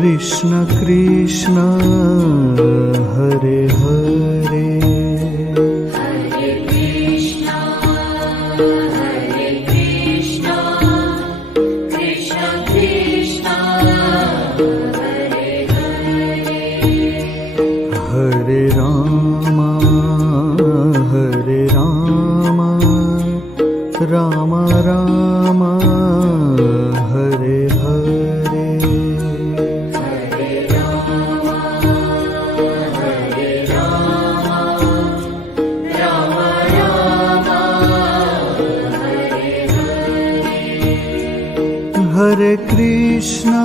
Krishna Krishna Hare Hare Hare Krishna Krishna Krishna Hare Hare Hare Rama Rama Rama Hare Hare Hare Krishna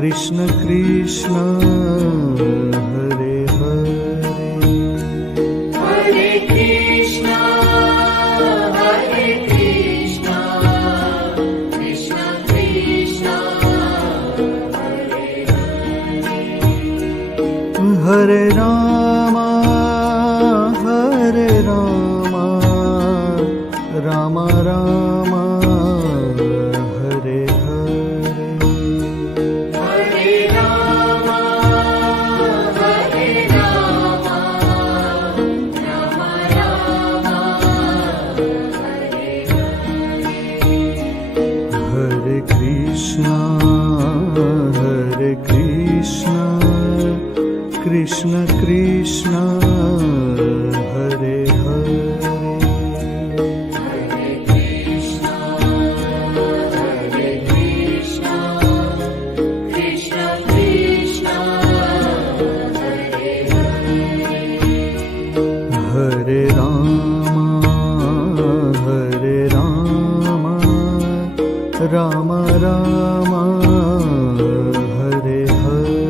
Krishna Krishna Hare Hare Hare Krishna Krishna Krishna Hare Hare Hare Rama Rama Rama Hare Hare Hare Rama Rama Rama Hare Hare Krishna Krishna Krishna Hare Hare Hare Rama Rama Rama Hare Hare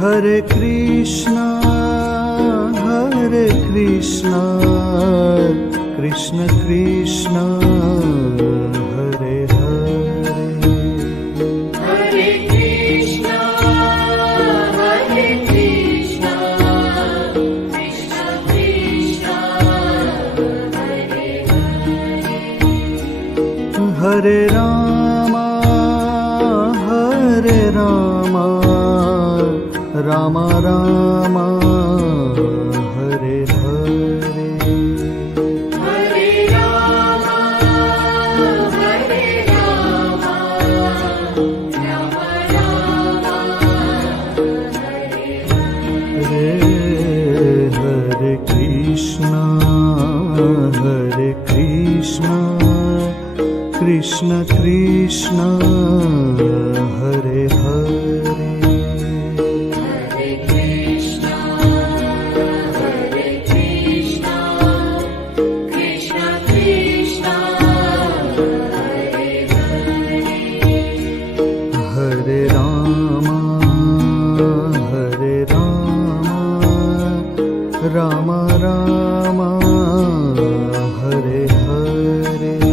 Hare Krishna Krishna Krishna Hare Hare Hare Krishna Krishna Krishna Hare Hare Hare Rama Rama Rama Hare Hare Hare Rama Rama Rama Hare Hare Krishna Krishna Krishna Hare Hare Hare Krishna Krishna Krishna Hare Hare Hare Rama Rama Rama Hare Hare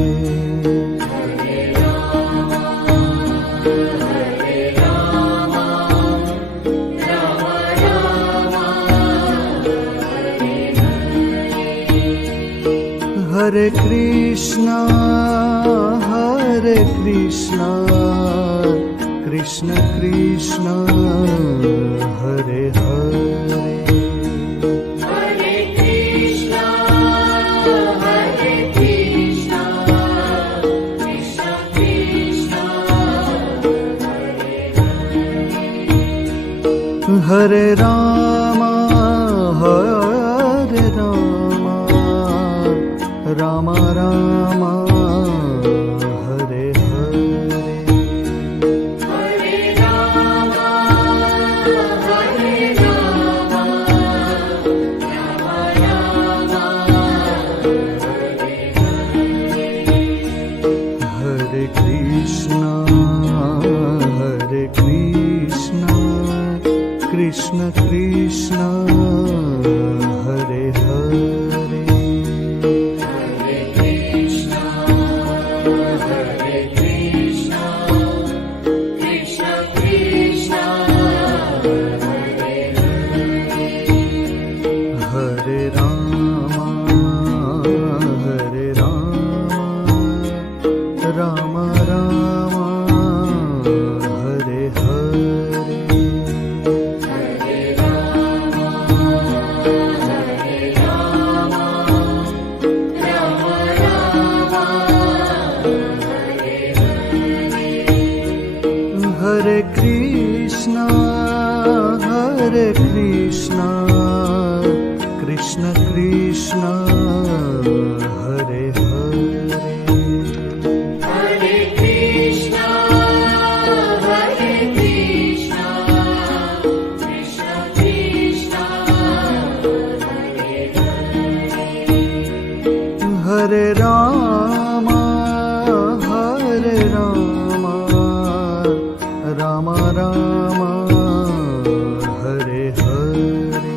Hare Krishna Krishna Krishna Hare Hare Hare Krishna Krishna Krishna Hare Rama Rama Rama Hare Hare Hare Rama Hare Krishna Krishna Krishna Hare Hare Hare Hare Krishna, Krishna Krishna, Hare Hare, Hare Krishna, Hare Krishna, Krishna Krishna, Hare Hare, Hare Rama, Hare Rama, Rama Rama, Hare Hare,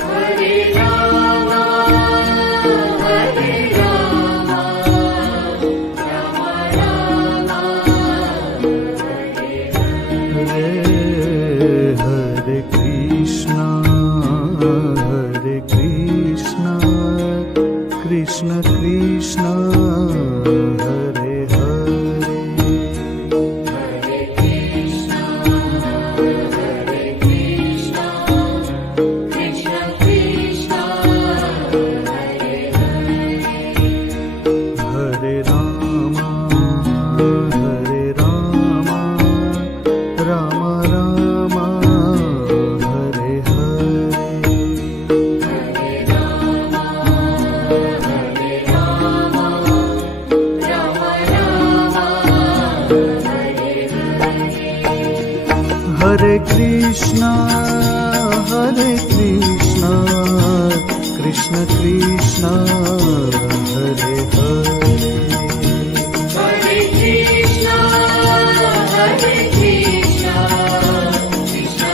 Hare Rama, Hare Rama, Rama Rama, Hare Hare. Hare Krishna, Hare Krishna, Krishna Krishna, Hare Hare, Hare Krishna, Hare Krishna, Krishna Krishna, Hare Hare. Hare Rama, Hare Rama, Rama Rama, Hare Hare, Hare Rama, Hare Rama, Rama Rama, Hare Hare. Hare Krishna, Hare Krishna, Krishna Krishna, Hare Hare, Hare Krishna, Hare Krishna,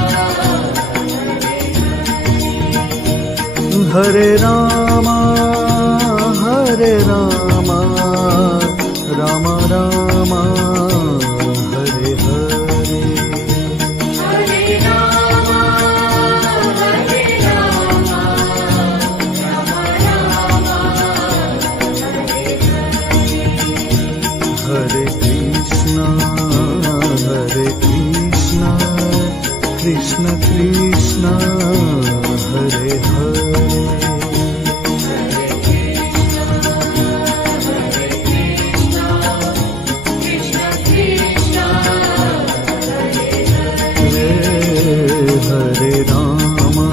Krishna Krishna, Hare Rama, Hare Rama, Rama Rama, Hare Hare, Hare Rama, Hare Rama, Rama Rama, Hare Krishna, Hare Krishna, Krishna Krishna, Hare Hare, Krishna Krishna, Hare Rama,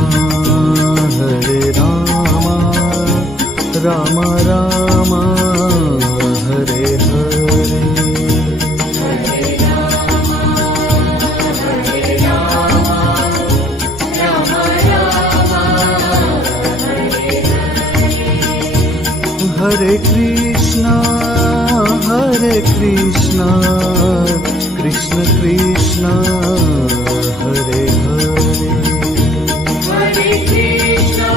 Hare Rama, Rama Rama, Hare Hare, Hare Krishna, Hare Krishna, Krishna Krishna, Hare Hare, Hare Krishna,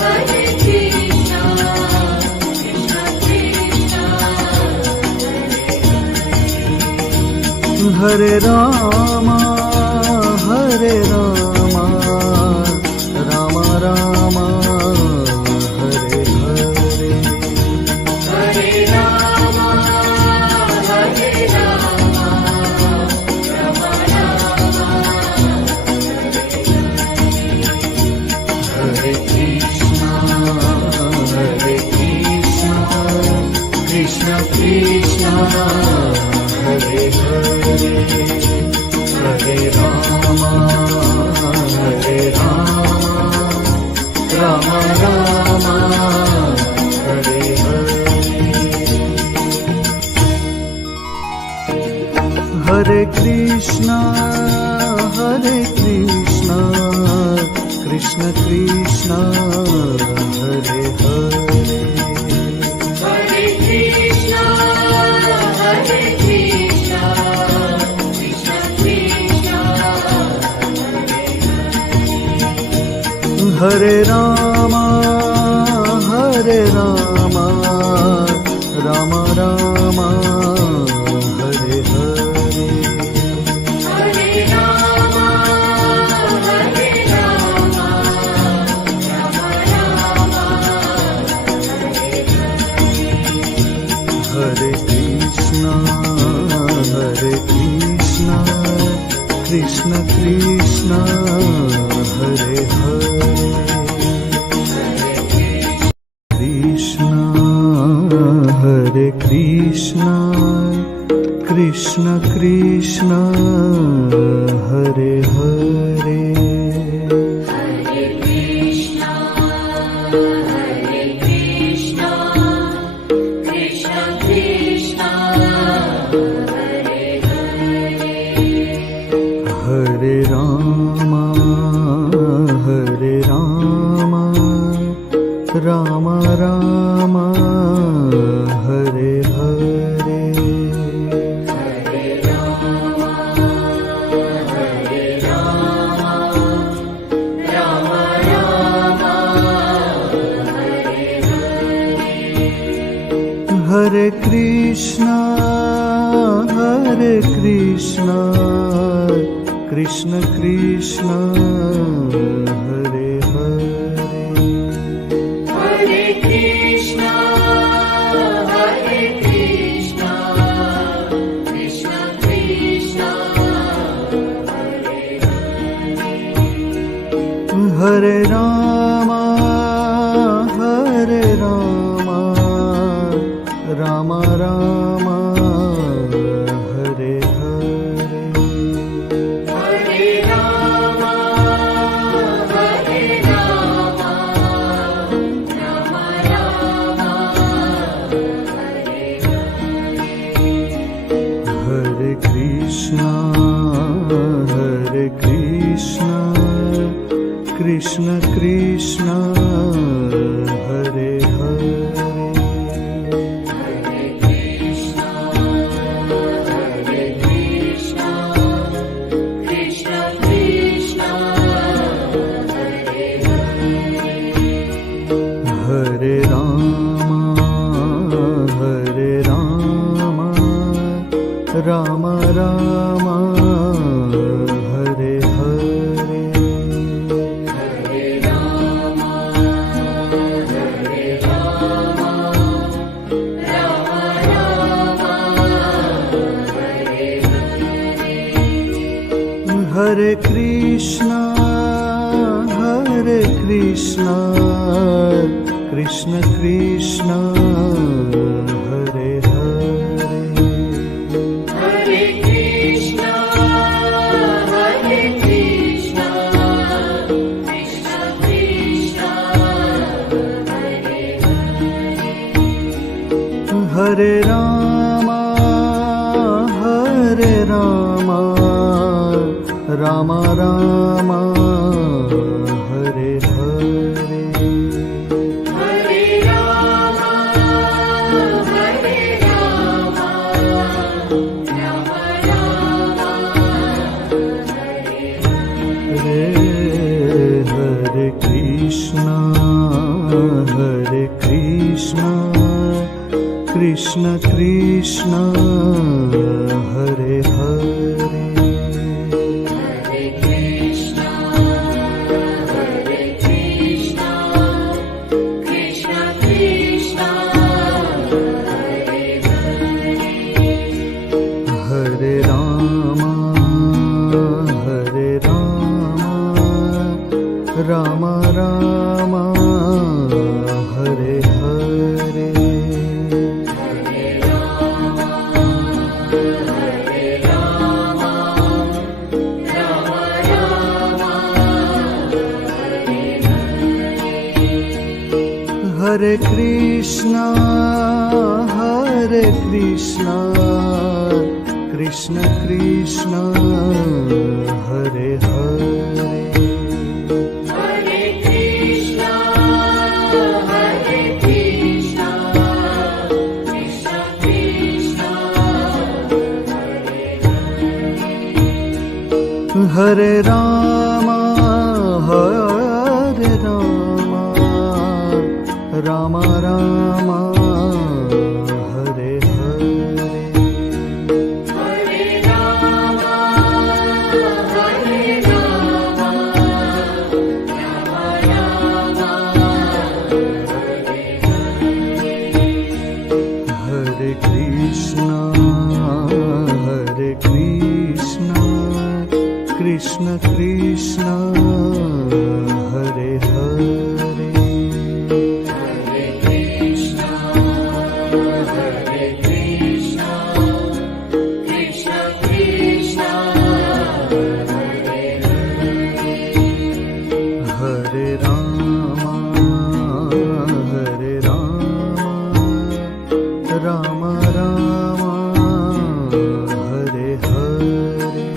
Hare Krishna, Krishna Krishna, Hare Rama, Hare Rama, Rama Rama, Hare Hare, Hare Rama, Hare Rama, Rama Rama, Hare Krishna, Hare Krishna, Krishna Krishna, Hare Hare, Hare Rama, Hare Rama, Rama Rama, Hare Hare, Hare Krishna, Hare Krishna, Krishna Krishna, Hare Hare, Hare Krishna, Hare Krishna, Krishna Krishna, Hare Rama, Hare Rama, Rama Rama, Hare Hare, Hare Rama, Hare Rama, Rama Rama, Hare Krishna, Hare Krishna, Krishna Krishna, Hare Hare, Krishna, Hare Krishna, Krishna Krishna, Hare Rama Hare Rama Rama Rama Hare Hare Hare Krishna Krishna Krishna Hare Hare Hare Krishna Krishna Krishna Hare Rama Rama Rama Hare Hare Hare Rama Rama Rama Hare Krishna Krishna Krishna Hare Hare Hare Rama Rama Rama Hare Hare Hare Krishna Krishna Krishna Hare Hare Hare Krishna Krishna Krishna Hare Rama Rama Rama Hare Hare Hare Rama Rama Hare Krishna Krishna Krishna Hare Hare Hare Rama Rama Rama Hare Hare Hare Krishna Krishna Krishna Hare Hare Hare Krishna Krishna Krishna Hare Rama Rama Rama Hare Hare Hare Rama Hare Krishna Krishna Krishna Hare Hare Hare Rama Rama Rama Hare Hare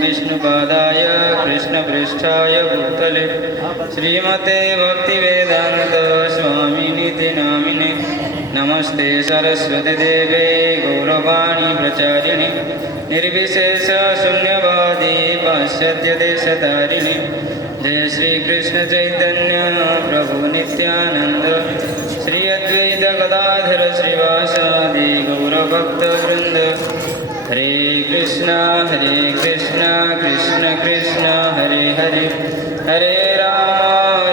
विष्णुपादाय कृष्णपृष्ठाय भूतले श्रीमते भक्तिवेदान्त स्वामिनिति नामिने नमस्ते सरस्वती देवे गौरवाणी प्रचारिणे निर्विशेष शून्यवादी पाश्चात्य देशतारिणे जय श्री कृष्ण चैतन्य प्रभु नित्यानंद श्री अद्वैत गदाधर श्रीवासादि गौरभक्त वृंद हरे कृष्ण कृष्ण कृष्ण हरे हरे हरे राम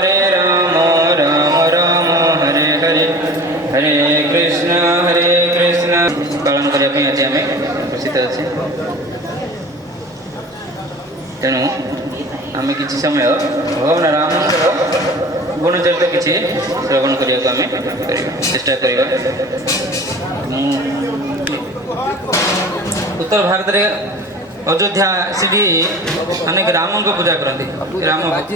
राम राम हरे हरे हरे कृष्ण पालन करने आज आम उपस्थित अच्छे तेणु आम कि समय भगवान रामचंद्र गुणचरित किसी श्रवण करने को आम चेष्टा करवा उत्तर भारत में अयोध्या से अनेक राम को पूजा करती राम भक्त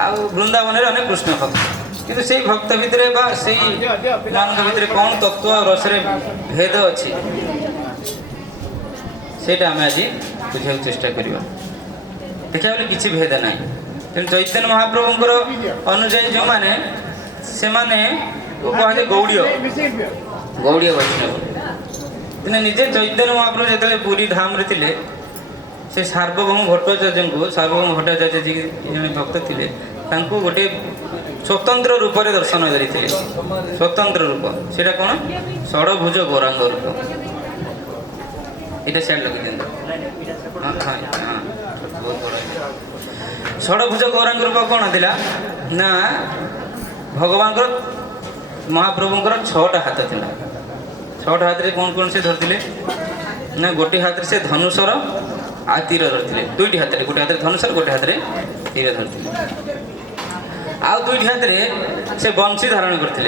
आ वृंदावन में अनेक कृष्ण भक्त किंतु से भक्त भितर से भितर कौन तत्व रसरे भेद अच्छी सेटा आम आज बुझा चेष्टा करवा देखा बोले किसी भेद ना तेणु चैतन्य महाप्रभुंर अनुजाई जो मैंने से कहते गौड़ीय वैष्णव तेना निजे चैतन्य महाप्रभु जो पुरी धाम रे थिले से सार्वभौम भट्टाचार्य को सार्वभौम भट्टाचार्य जी जन भक्त थे गोटे स्वतंत्र रूप से दर्शन करते स्वतंत्र रूप से कौन षडभुज गौरांग रूप ये सैड लगे षडभुज गौरांग रूप कौन थी ना भगवान महाप्रभुंर 6टा हाथ था 6टा हाथ में कौन कौन से धरते ना गोटे हाथ से धनुषर आ तीर धरते 2टी हाथ में गोटे हाथ में धनुषर गोटे हाथ में तीर धरते आउ 2टी हाथ में से बंशी धारण करते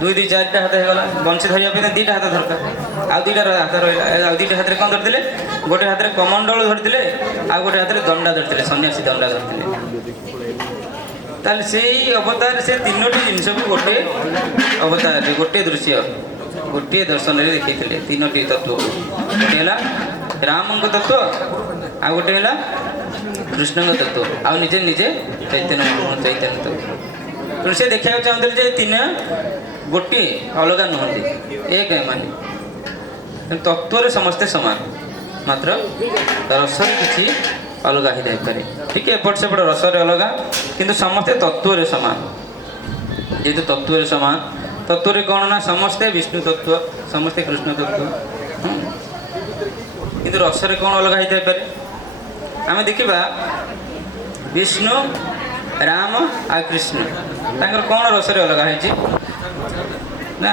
2 4टा हाथ होगा बंशी धरने 2टा हाथ दरकार आउ 2टा हाथ रहा 2टा हाथ में कौन धरते गोटे हाथ में कमंडल धरते आ गोटे हाथ में दंडा धरते सन्यासी दंडा धरते ताल से अवतार से 3टी जिनस को गोटे अवतार गोटे दृश्य गोटे दर्शन में देखते 3टी तत्व गोटे राम तत्व आ गोटे कृष्ण तत्व आ निजे निजे चैतन्य तत्व तेणु से देखा चाहते जे 3 गोटे अलग नुहति एक माने तत्व समस्ते समान मात्र रस किसी अलग ही जापे ठीक एपट सेपट रस अलग किंतु समस्ते तत्व सामान जेहेतु तत्व सामान तत्व कौन ना समस्ते विष्णु तत्व समस्ते कृष्ण तत्व किंतु रस कौन अलग ही जापे आम देखा विष्णु राम आ कृष्ण तांकर कौन रस अलग है ना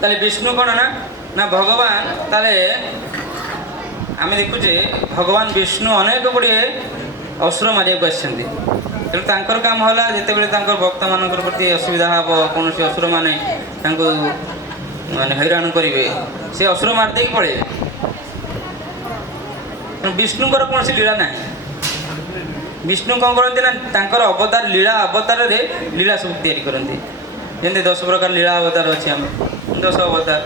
ताले विष्णु कौन ना भगवान ताले आम देखुचे भगवान विष्णु अनेक गुड़े असुर मारे तेणु तांकर काम होला जिते बड़े भक्त मान प्रति असुविधा हम कौन असुर माने माने हैरान करेंगे से असुर मारदे पड़े विष्णुकर कौन सी लीला ना विष्णु कौन करते ना तांकर अवतार लीला अवतार रे लीला सब तैयारी करते जमी 10 प्रकार लीला अवतार अच्छे आम 10 अवतार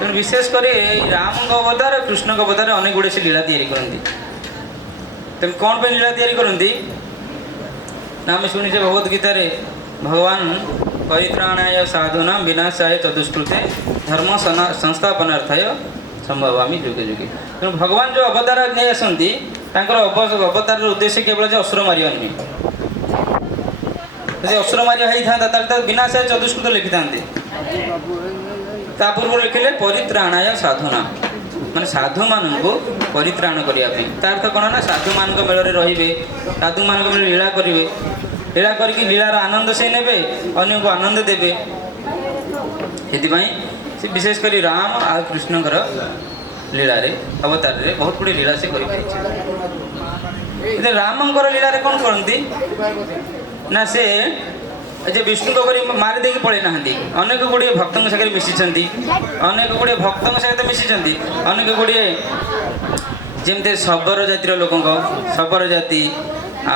तेणु विशेषकर राम अवतार कृष्ण अवतार अनेक गुड़े से लीला तैयारी करती तेणु कौन पर लीला तैयारी करती ना आम शुणीचे भगवद गीतार भगवान परित्राणाय साधूना विनाशाय चतुष्कृते धर्म संस्थापनार्थाय संभवामी जुगे जुगे तेणु भगवान जो अवतार नहीं आसती अवतार उद्देश्य केवल जो असुर मारिया नुहे यदि असुर मारिया होता विनाशाय चतुष्कृत लिखि था पूर्व लिखिले परित्राणाय साधूना माने साधु मान को परित्राण करने अर्थ कौन ना साधु मान मेल रे साधु मान मेल लीला करेंगे लीला करके लीलार आनंद से ने अन्य को आनंद देवे से विशेषकर राम आ कृष्णकर लीला रे अवतार रे बहुत गुड़े लीला से कर रामंकर लीला रे कौन करती ना से ଯେ ବିଷ୍ଣୁଙ୍କ କରି ମାରି ଦେଇକି ପଳେଇ ନାହାନ୍ତି। ଅନେକ ଗୁଡ଼ିଏ ଭକ୍ତଙ୍କ ସାଙ୍ଗରେ ମିଶିଛନ୍ତି, ଅନେକ ଗୁଡ଼ିଏ ଭକ୍ତଙ୍କ ସହିତ ମିଶିଛନ୍ତି, ଅନେକ ଗୁଡ଼ିଏ ଯେମିତି ଶବର ଜାତିର ଲୋକଙ୍କ ଶବର ଜାତି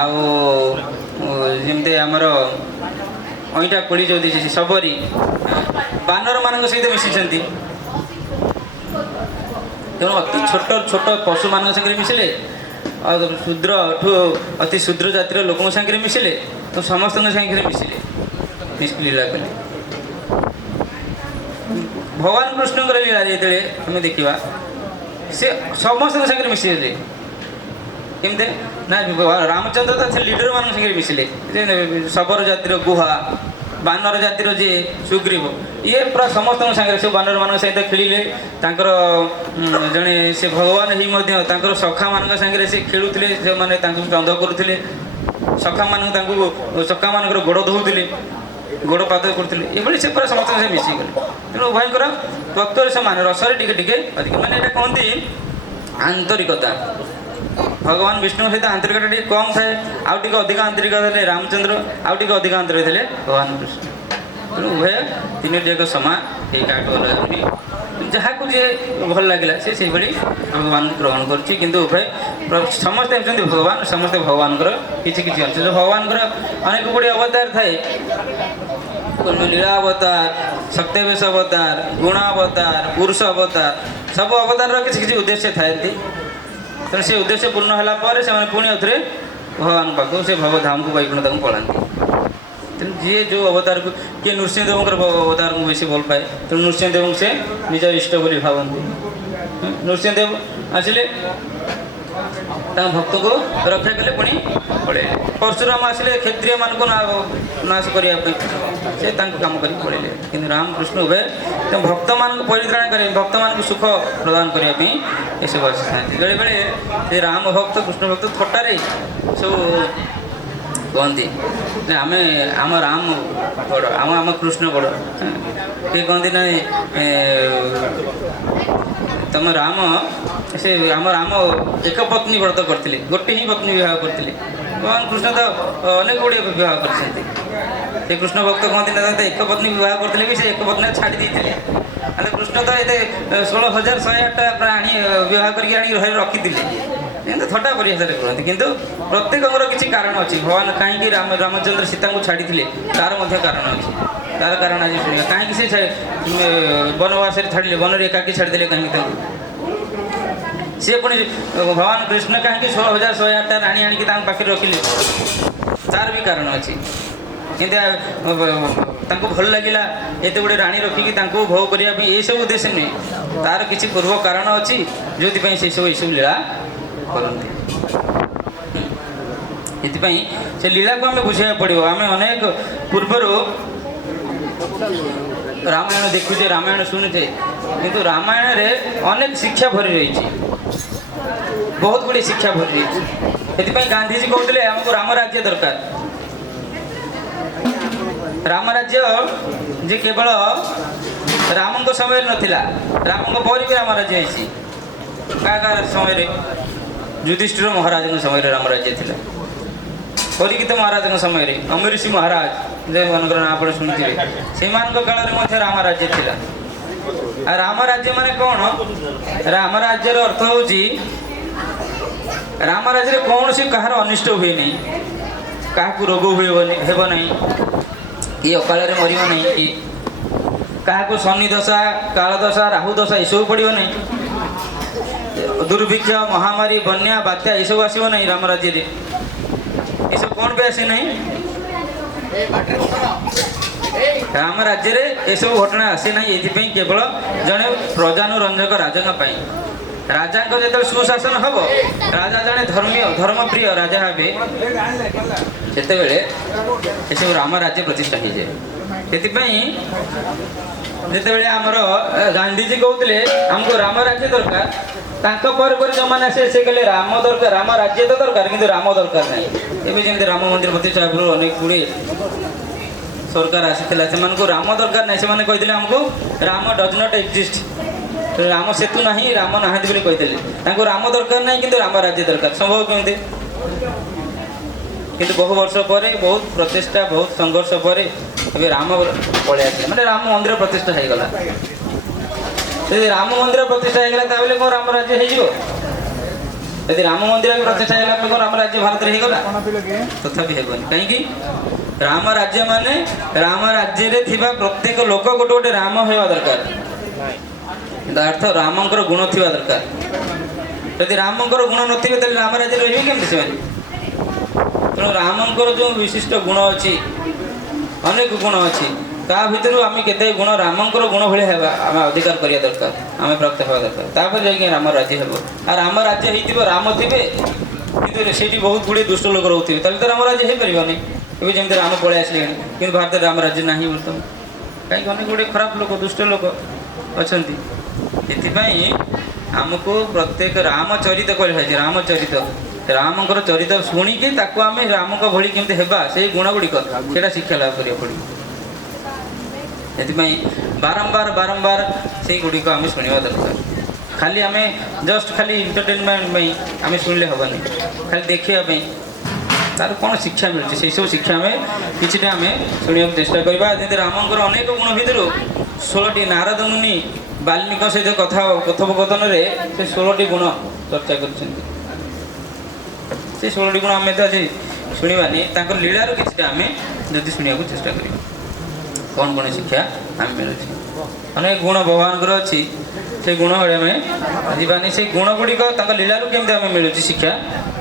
ଆଉ ଯେମିତି ଆମର ଅଇଁଠା କୋଳି ଯେଉଁ ଦେଇଛି ଶବରୀ ବାନରମାନଙ୍କ ସହିତ ମିଶିଛନ୍ତି। ତେଣୁ ଅତି ଛୋଟ ଛୋଟ ପଶୁମାନଙ୍କ ସାଙ୍ଗରେ ମିଶିଲେ ଆଉ ଶୂଦ୍ରଠୁ ଅତି ଶୂଦ୍ର ଜାତିର ଲୋକଙ୍କ ସାଙ୍ଗରେ ମିଶିଲେ ତ ସମସ୍ତଙ୍କ ସାଙ୍ଗରେ ମିଶିଲେ ଲୀଳା କଲେ। ଭଗବାନ କୃଷ୍ଣଙ୍କର ଲୀଳା ଯେତେବେଳେ ଆମେ ଦେଖିବା ସେ ସମସ୍ତଙ୍କ ସାଙ୍ଗରେ ମିଶିଲେ। କେମିତି ନା ରାମଚନ୍ଦ୍ର ତ ସେ ଲିଡର ମାନଙ୍କ ସାଙ୍ଗରେ ମିଶିଲେ। ଶବର ଜାତିର ଗୁହା ବାନର ଜାତିର ଯିଏ ସୁଗ୍ରୀବ ଇଏ ପୁରା ସମସ୍ତଙ୍କ ସାଙ୍ଗରେ ସବୁ ବାନରମାନଙ୍କ ସହିତ ଖେଳିଲେ। ତାଙ୍କର ଜଣେ ସେ ଭଗବାନ ହେଇ ମଧ୍ୟ ତାଙ୍କର ସଖାମାନଙ୍କ ସାଙ୍ଗରେ ସେ ଖେଳୁଥିଲେ, ସେମାନେ ତାଙ୍କୁ ଚନ୍ଦ କରୁଥିଲେ। ସଖାମାନଙ୍କର ଗୋଡ଼ ଧୋଉଥିଲେ, ଗୋଡ଼ ପାଦ କରୁଥିଲେ। ଏଭଳି ସେ ପୁରା ସମସ୍ତଙ୍କ ସାଙ୍ଗେ ମିଶିଗଲେ। ତେଣୁ ଉଭୟଙ୍କର ତତ୍ତ୍ୱରେ ସମାନ, ରସରେ ଟିକେ ଟିକେ ଅଧିକ। ମାନେ ଏଇଟା କହନ୍ତି ଆନ୍ତରିକତା। ଭଗବାନ ବିଷ୍ଣୁଙ୍କ ସହିତ ଆନ୍ତରିକତା ଟିକେ କମ୍ ଥାଏ, ଆଉ ଟିକେ ଅଧିକ ଆନ୍ତରିକ ହେଲେ ରାମଚନ୍ଦ୍ର, ଆଉ ଟିକେ ଅଧିକ ଆନ୍ତରିକ ହେଲେ ଭଗବାନ କୃଷ୍ଣ। ତେଣୁ ଉଭୟ ତିନୋଟି ଯାକ ସମାନ, କେହି କାହାଠୁ ଅଲଗା ହେଉନି। ଯାହାକୁ ଯିଏ ଭଲ ଲାଗିଲା ସେ ସେଇଭଳି ଭଗବାନଙ୍କୁ ଗ୍ରହଣ କରୁଛି। କିନ୍ତୁ ଉଭୟ ସମସ୍ତେ ହେଉଛନ୍ତି ଭଗବାନ, ସମସ୍ତେ ଭଗବାନଙ୍କର କିଛି କିଛି ଅଂଶ। ଭଗବାନଙ୍କର ଅନେକ ଗୁଡ଼ିଏ ଅବତାର ଥାଏ, ଲୀଳା ଅବତାର, ସତ୍ୟବେଶ ଅବତାର, ଗୁଣ ଅବତାର, ପୁରୁଷ ଅବତାର, ସବୁ ଅବତାରର କିଛି କିଛି ଉଦ୍ଦେଶ୍ୟ ଥାଆନ୍ତି। ତେଣୁ ସେ ଉଦ୍ଦେଶ୍ୟ ପୂର୍ଣ୍ଣ ହେଲା ପରେ ସେମାନେ ପୁଣି ଆଉଥରେ ଭଗବାନ ପାଖକୁ ସେ ଭଗଧାମକୁ ବୈକୁଣ୍ଠକୁ ପଳାନ୍ତି। ତେଣୁ ଯିଏ ଯେଉଁ ଅବତାରକୁ କିଏ ନୃସିଂହଦେବଙ୍କର ଅବତାରକୁ ବେଶୀ ଭଲ ପାଏ, ତେଣୁ ନୃସିଂହଦେବଙ୍କୁ ସେ ନିଜ ଇଷ୍ଟ ବୋଲି ଭାବନ୍ତି। ନୃସିଂହଦେବ ଆସିଲେ ତାଙ୍କ ଭକ୍ତକୁ ରକ୍ଷା କଲେ, ପୁଣି ପଳେଇଲେ। ପରଶୁରାମ ଆସିଲେ କ୍ଷତ୍ରିୟମାନଙ୍କୁ ନାଶ କରିବା ପାଇଁ, ସେ ତାଙ୍କୁ କାମ କରି ପଳେଇଲେ। କିନ୍ତୁ ରାମକୃଷ୍ଣ ଉଭୟ ଭକ୍ତମାନଙ୍କୁ ପରିତ୍ରାଣ କରିବା, ଭକ୍ତମାନଙ୍କୁ ସୁଖ ପ୍ରଦାନ କରିବା ପାଇଁ ଏସବୁ ଆସିଥାନ୍ତି। ବେଳେବେଳେ ସେ ରାମ ଭକ୍ତ କୃଷ୍ଣ ଭକ୍ତ ଥଟ୍ଟାରେ ସବୁ କୁହନ୍ତି ଯେ ଆମ ରାମ ବଡ଼, ଆମ କୃଷ୍ଣ ବଡ଼। କିଏ କହନ୍ତି ନାଇଁ ତମ ରାମ ଆମ ରାମ ଏକ ପତ୍ନୀ ବ୍ରତ କରିଥିଲେ, ଗୋଟେ ହିଁ ପତ୍ନୀ ବିବାହ କରିଥିଲେ। ଭଗବାନ କୃଷ୍ଣ ତ ଅନେକ ଗୁଡ଼ିଏ ବିବାହ କରିଛନ୍ତି। ସେ କୃଷ୍ଣ ଭକ୍ତ କହନ୍ତି ନା ଏକ ପତ୍ନୀ ବିବାହ କରିଥିଲେ ବି ସେ ଏକ ପତ୍ନୀ ଛାଡ଼ି ଦେଇଥିଲେ। ହେଲେ କୃଷ୍ଣ ତ ଏତେ 16,108ଟା ପ୍ରାଣୀ ବିବାହ କରିକି ଆଣିକି ଘରେ ରଖିଥିଲେ। କିନ୍ତୁ ଥଟ୍ଟା ପରିହାସରେ କୁହନ୍ତି। କିନ୍ତୁ ପ୍ରତ୍ୟେକଙ୍କର କିଛି କାରଣ ଅଛି। ଭଗବାନ କାହିଁକି ରାମଚନ୍ଦ୍ର ସୀତାଙ୍କୁ ଛାଡ଼ିଥିଲେ ତାର ମଧ୍ୟ କାରଣ ଅଛି। ତାର କାରଣ ଆଜି ଶୁଣିବା। କାହିଁକି ସେ ବନବାସରେ ଛାଡ଼ିଲେ, ବନରେ ଏକାକି ଛାଡ଼ିଦେଲେ କାହିଁକି ତାଙ୍କୁ? ସିଏ ପୁଣି ଭଗବାନ କୃଷ୍ଣ କାହିଁକି 16,108ଟା ରାଣୀ ଆଣିକି ତାଙ୍କ ପାଖରେ ରଖିଲେ, ତାର ବି କାରଣ ଅଛି। କିନ୍ତୁ ତାଙ୍କୁ ଭଲ ଲାଗିଲା ଏତେ ଗୁଡ଼ିଏ ରାଣୀ ରଖିକି ତାଙ୍କୁ ଭୋଗ କରିବା ପାଇଁ, ଏସବୁ ଉଦ୍ଦେଶ୍ୟ ନୁହେଁ। ତାର କିଛି ପୂର୍ବ କାରଣ ଅଛି ଯେଉଁଥିପାଇଁ ଏସବୁ ଲୀଳା କରନ୍ତି। ଏଥିପାଇଁ ସେ ଲୀଳାକୁ ଆମେ ବୁଝିବାକୁ ପଡ଼ିବ। ଆମେ ଅନେକ ପୂର୍ବରୁ ରାମାୟଣ ଦେଖୁଛେ, ରାମାୟଣ ଶୁଣୁଛେ, କିନ୍ତୁ ରାମାୟଣରେ ଅନେକ ଶିକ୍ଷା ଭରି ରହିଛି, ବହୁତ ଗୁଡ଼ିଏ ଶିକ୍ଷା ଭରି ରହିଛି। ସେଥିପାଇଁ ଗାନ୍ଧିଜୀ କହୁଥିଲେ ଆମକୁ ରାମ ରାଜ୍ୟ ଦରକାର। ରାମ ରାଜ୍ୟ ଯେ କେବଳ ରାମଙ୍କ ସମୟରେ ନଥିଲା, ରାମଙ୍କ ପରେ ବି ରାମ ରାଜ୍ୟ ହେଇଛି। କାହା କାହା ସମୟରେ? ଯୁଧିଷ୍ଠିର ମହାରାଜଙ୍କ ସମୟରେ ରାମ ରାଜ୍ୟ ଥିଲା। ପରୀକ୍ଷିତ ମହାରାଜଙ୍କ ସମୟରେ, ଅମରୀଷି ମହାରାଜ ଯେଉଁମାନଙ୍କର ନାଁ ଆପଣ ଶୁଣିଥିବେ, ସେମାନଙ୍କ କାଳରେ ମଧ୍ୟ ରାମ ରାଜ୍ୟ ଥିଲା। ଆଉ ରାମ ରାଜ୍ୟ ମାନେ କ'ଣ? ରାମ ରାଜ୍ୟର ଅର୍ଥ ହେଉଛି ରାମ ରାଜ୍ୟରେ କୌଣସି କାହାର ଅନିଷ୍ଟ ହୁଏ ନାହିଁ, କାହାକୁ ରୋଗ ହେବ ନାହିଁ, କି ଅକାଳରେ ମରିବ ନାହିଁ, କି କାହାକୁ ଶନି ଦଶା, କାଳ ଦଶା, ରାହୁ ଦଶା ଏସବୁ ପଡ଼ିବ ନାହିଁ, ଦୁର୍ଭିକ୍ଷ, ମହାମାରୀ, ବନ୍ୟା, ବାତ୍ୟା ଏସବୁ ଆସିବ ନାହିଁ ରାମ ରାଜ୍ୟରେ। ଏସବୁ କ'ଣ ପାଇଁ ଆସେ ନାହିଁ? ରାମ ରାଜ୍ୟରେ ଏସବୁ ଘଟଣା ଆସେ ନାହିଁ। ଏଥିପାଇଁ କେବଳ ଜଣେ ପ୍ରଜାନୁରଞ୍ଜକ ରାଜାଙ୍କ ପାଇଁ। ରାଜାଙ୍କ ଯେତେବେଳେ ସୁଶାସନ ହେବ, ରାଜା ଜଣେ ଧର୍ମପ୍ରିୟ ରାଜା ହେବେ, ସେତେବେଳେ ଏସବୁ ରାମ ରାଜ୍ୟ ପ୍ରତିଷ୍ଠା ହୋଇଯାଏ। ସେଥିପାଇଁ ଯେତେବେଳେ ଆମର ଗାନ୍ଧିଜୀ କହୁଥିଲେ ଆମକୁ ରାମ ରାଜ୍ୟ ଦରକାର, ତାଙ୍କ ପରେ ପରେ ଯେଉଁମାନେ ଆସିଲେ ସେ କହିଲେ ରାମ ଦରକାର, ରାମ ରାଜ୍ୟ ତ ଦରକାର, କିନ୍ତୁ ରାମ ଦରକାର ନାହିଁ। ଏବେ ଯେମିତି ରାମ ମନ୍ଦିର ପ୍ରତିଷ୍ଠା ପୂର୍ବରୁ ଅନେକ ଗୁଡ଼ିଏ ସରକାର ଆସିଥିଲା, ସେମାନଙ୍କୁ ରାମ ଦରକାର ନାହିଁ। ସେମାନେ କହିଥିଲେ ଆମକୁ Ram does not exist, Ram Setu ନାହିଁ, ରାମ ନାହାନ୍ତି ବୋଲି କହିଥିଲେ। ତାଙ୍କୁ ରାମ ଦରକାର ନାହିଁ, କିନ୍ତୁ ରାମ ରାଜ୍ୟ ଦରକାର। ସମ୍ଭବ କେମିତି? କିନ୍ତୁ ବହୁ ବର୍ଷ ପରେ ବହୁତ ପ୍ରଚେଷ୍ଟା ବହୁତ ସଂଘର୍ଷ ପରେ ଏବେ ରାମ ପଳେଇ ଆସିଲେ, ମାନେ ରାମ ମନ୍ଦିର ପ୍ରତିଷ୍ଠା ହେଇଗଲା। ଯଦି ରାମ ମନ୍ଦିର ପ୍ରତିଷ୍ଠା ହେଇଗଲା ତାହେଲେ କ'ଣ ରାମ ରାଜ୍ୟ ହେଇଯିବ? ଯଦି ରାମ ମନ୍ଦିର ପ୍ରତିଷ୍ଠା ହେଇଗଲା କ'ଣ ରାମ ରାଜ୍ୟ ଭାରତରେ ହେଇଗଲା? ତଥାପି ହେବନି। କାହିଁକି? ରାମ ରାଜ୍ୟ ମାନେ ରାମ ରାଜ୍ୟରେ ଥିବା ପ୍ରତ୍ୟେକ ଲୋକ ଗୋଟେ ଗୋଟେ ରାମ ହେବା ଦରକାର। ତା ଅର୍ଥ ରାମଙ୍କର ଗୁଣ ଥିବା ଦରକାର। ଯଦି ରାମଙ୍କର ଗୁଣ ନଥିବେ ତାହେଲେ ରାମ ରାଜ୍ୟରେ ରହିବେ କେମିତି ସେମାନେ? ତେଣୁ ରାମଙ୍କର ଯେଉଁ ବିଶିଷ୍ଟ ଗୁଣ ଅଛି, ଅନେକ ଗୁଣ ଅଛି, ତା ଭିତରୁ ଆମେ କେତେ ଗୁଣ ରାମଙ୍କର ଗୁଣ ଭଳିଆ ହେବା ଆମେ ଅଧିକାର କରିବା ଦରକାର, ଆମେ ପ୍ରାପ୍ତ ହେବା ଦରକାର। ତାପରେ ଯାଇକି ରାମ ରାଜ୍ୟ ହେବ। ଆଉ ରାମ ରାଜ୍ୟ ହେଇଥିବ, ରାମ ଥିବେ କିନ୍ତୁ ସେଇଠି ବହୁତ ଗୁଡ଼ିଏ ଦୁଷ୍ଟ ଲୋକ ରହୁଥିବେ, ତାହେଲେ ତ ରାମ ରାଜ୍ୟ ହେଇପାରିବନି। ଏବେ ଯେମିତି ରାମ ପଳେଇ ଆସିଲେଣି କିନ୍ତୁ ଭାରତରେ ରାମ ରାଜ୍ୟ ନାହିଁ ବର୍ତ୍ତମାନ। କାହିଁକି? ଅନେକ ଗୁଡ଼ିଏ ଖରାପ ଲୋକ, ଦୁଷ୍ଟ ଲୋକ ଅଛନ୍ତି। ଏଥିପାଇଁ ଆମକୁ ପ୍ରତ୍ୟେକ ରାମଚରିତ କୁହାଯାଇଛି। ରାମଚରିତ, ରାମଙ୍କର ଚରିତ ଶୁଣିକି ତାକୁ ଆମେ ରାମଙ୍କ ଭଳି କେମିତି ହେବା, ସେଇ ଗୁଣ ଗୁଡ଼ିକ ସେଇଟା ଶିକ୍ଷା ଲାଭ କରିବାକୁ ପଡ଼ିବ। ସେଥିପାଇଁ ବାରମ୍ବାର ବାରମ୍ବାର ସେଇଗୁଡ଼ିକ ଆମେ ଶୁଣିବା ଦରକାର। ଖାଲି ଆମେ ଜଷ୍ଟ ଖାଲି ଏଣ୍ଟରଟେନମେଣ୍ଟ ପାଇଁ ଆମେ ଶୁଣିଲେ ହେବନି, ଖାଲି ଦେଖିବା ପାଇଁ ତାର କ'ଣ ଶିକ୍ଷା ମିଳୁଛି ସେଇସବୁ ଶିକ୍ଷା ଆମେ କିଛିଟା ଆମେ ଶୁଣିବାକୁ ଚେଷ୍ଟା କରିବା। ଯେମିତି ରାମଙ୍କର ଅନେକ ଗୁଣ ଭିତରୁ 16ଟି ନାରଦ ମୁନି ବାଲ୍ମୀଙ୍କ ସହିତ କଥୋପକଥନରେ ସେ 16ଟି ଗୁଣ ଚର୍ଚ୍ଚା କରିଛନ୍ତି। ସେ 16ଟି ଗୁଣ ଆମେ ତ ଆଜି ଶୁଣିବାନି, ତାଙ୍କର ଲୀଳାରୁ କିଛିଟା ଆମେ ଯଦି ଶୁଣିବାକୁ ଚେଷ୍ଟା କରିବା କ'ଣ କ'ଣ ଶିକ୍ଷା ଆମେ ମିଳୁଛି। ଅନେକ ଗୁଣ ଭଗବାନଙ୍କର ଅଛି, ସେ ଗୁଣ ଆମେ ଯିବାନି। ସେଇ ଗୁଣ ଗୁଡ଼ିକ ତାଙ୍କ ଲୀଳାରୁ କେମିତି ଆମେ ମିଳୁଛି ଶିକ୍ଷା,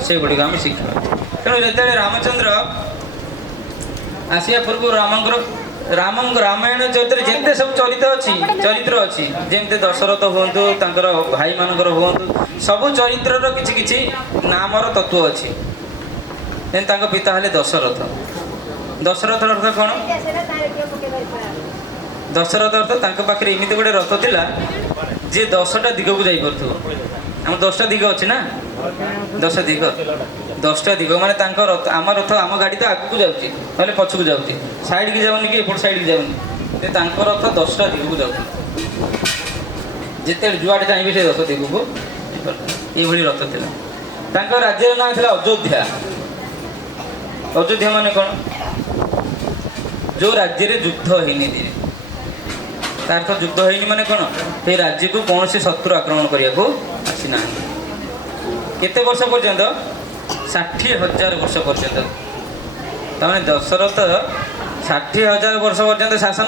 ସେଗୁଡ଼ିକ ଆମେ ଶିଖିବା। ତେଣୁ ଯେତେବେଳେ ରାମଚନ୍ଦ୍ର ଆସିବା ପୂର୍ବରୁ ରାମଙ୍କ ରାମାୟଣ ଚରିତ୍ରରେ ଯେତେ ସବୁ ଚରିତ୍ର ଅଛି, ଯେମିତି ଦଶରଥ ହୁଅନ୍ତୁ, ତାଙ୍କର ଭାଇମାନଙ୍କର ହୁଅନ୍ତୁ, ସବୁ ଚରିତ୍ରର କିଛି କିଛି ନାମର ତତ୍ତ୍ୱ ଅଛି। ଯେମିତି ତାଙ୍କ ପିତା ହେଲେ ଦଶରଥ। ଦଶରଥର ଅର୍ଥ କ'ଣ? ଦଶରଥ ଅର୍ଥ ତାଙ୍କ ପାଖରେ ଏମିତି ଗୋଟେ ରଥ ଥିଲା ଯେ 10ଟା ଦିଗକୁ ଯାଇପାରୁଥିବ। ଆମର 10ଟା ଦିଗ ଅଛି ନା, 10ଟା ଦିଗ ମାନେ ତାଙ୍କ ରଥ, ଆମ ରଥ, ଆମ ଗାଡ଼ି ତ ଆଗକୁ ଯାଉଛି ନହେଲେ ପଛକୁ ଯାଉଛି, ସାଇଡ଼୍କି ଯାଉନି କି ଏପଟ ସାଇଡ଼୍କି ଯାଉନି। ତାଙ୍କ ରଥ 10ଟା ଦିଗକୁ ଯାଉଛି, ଯେତେବେଳେ ଯୁଆଡ଼େ ଚାହିଁବେ ସେ 10 ଦିଗକୁ ଏଇଭଳି ରଥ ଥିଲା। ତାଙ୍କ ରାଜ୍ୟର ନାଁ ଥିଲା ଅଯୋଧ୍ୟା। ଅଯୋଧ୍ୟା ମାନେ କ'ଣ? ଯେଉଁ ରାଜ୍ୟରେ ଯୁଦ୍ଧ ହେଇନି। ତା ଅର୍ଥ ଯୁଦ୍ଧ ହେଇନି ମାନେ କ'ଣ? ସେ ରାଜ୍ୟକୁ କୌଣସି ଶତ୍ରୁ ଆକ୍ରମଣ କରିବାକୁ ଆସିନାହାନ୍ତି। କେତେ ବର୍ଷ ପର୍ଯ୍ୟନ୍ତ? 60,000 ବର୍ଷ ପର୍ଯ୍ୟନ୍ତ। ତାମାନେ ଦଶରଥ 60,000 ବର୍ଷ ପର୍ଯ୍ୟନ୍ତ ଶାସନ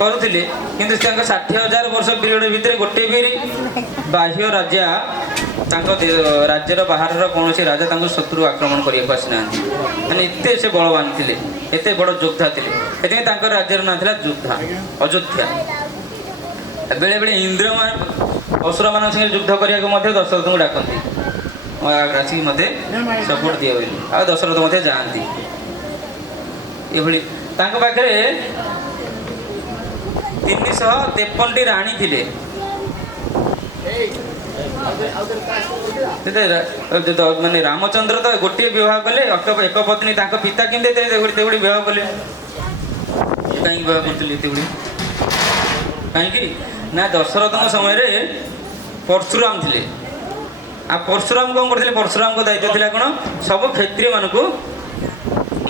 କରୁଥିଲେ, କିନ୍ତୁ ତାଙ୍କ 60,000 ବର୍ଷ ପିରିୟଡ଼ ଭିତରେ ଗୋଟେ ବି ବାହ୍ୟ ରାଜା, ତାଙ୍କ ରାଜ୍ୟର ବାହାରର କୌଣସି ରାଜା ତାଙ୍କୁ ଶତ୍ରୁ ଆକ୍ରମଣ କରିବାକୁ ଆସିନାହାନ୍ତି। ମାନେ ଏତେ ସେ ବଳବାନ ଥିଲେ, ଏତେ ବଡ଼ ଯୋଦ୍ଧା ଥିଲେ। ସେଥିପାଇଁ ତାଙ୍କ ରାଜ୍ୟର ନାଁ ଥିଲା ଅଯୋଧ୍ୟା। ବେଳେବେଳେ ଇନ୍ଦ୍ରମାନେ ଅସୁରମାନଙ୍କ ସାଙ୍ଗେ ଯୁଦ୍ଧ କରିବାକୁ ମଧ୍ୟ ଦଶରଥଙ୍କୁ ଡାକନ୍ତି, ଆସିକି ମୋତେ ସପୋର୍ଟ ଦିଅ ବୋଲି, ଆଉ ଦଶରଥ ମଧ୍ୟ ଯାଆନ୍ତି। ଏଭଳି ତାଙ୍କ ପାଖରେ 353ଟି ରାଣୀ ଥିଲେ। ମାନେ ରାମଚନ୍ଦ୍ର ତ ଗୋଟିଏ ବିବାହ କଲେ, ଏକ ପତ୍ନୀ। ତାଙ୍କ ପିତା କେମିତି ଏତେଗୁଡ଼ି ବିବାହ କଲେ? କାହିଁକି ବିବାହ କରୁଥିଲେ ଏତେଗୁଡ଼ି? କାହିଁକି ନା ଦଶରଥଙ୍କ ସମୟରେ ପରଶୁରାମ ଥିଲେ। ଆଉ ପରଶୁରାମ କ'ଣ କରିଥିଲେ? ପରଶୁରାମଙ୍କ ଦାୟିତ୍ୱ ଥିଲା କ'ଣ? ସବୁ କ୍ଷତ୍ରିୟମାନଙ୍କୁ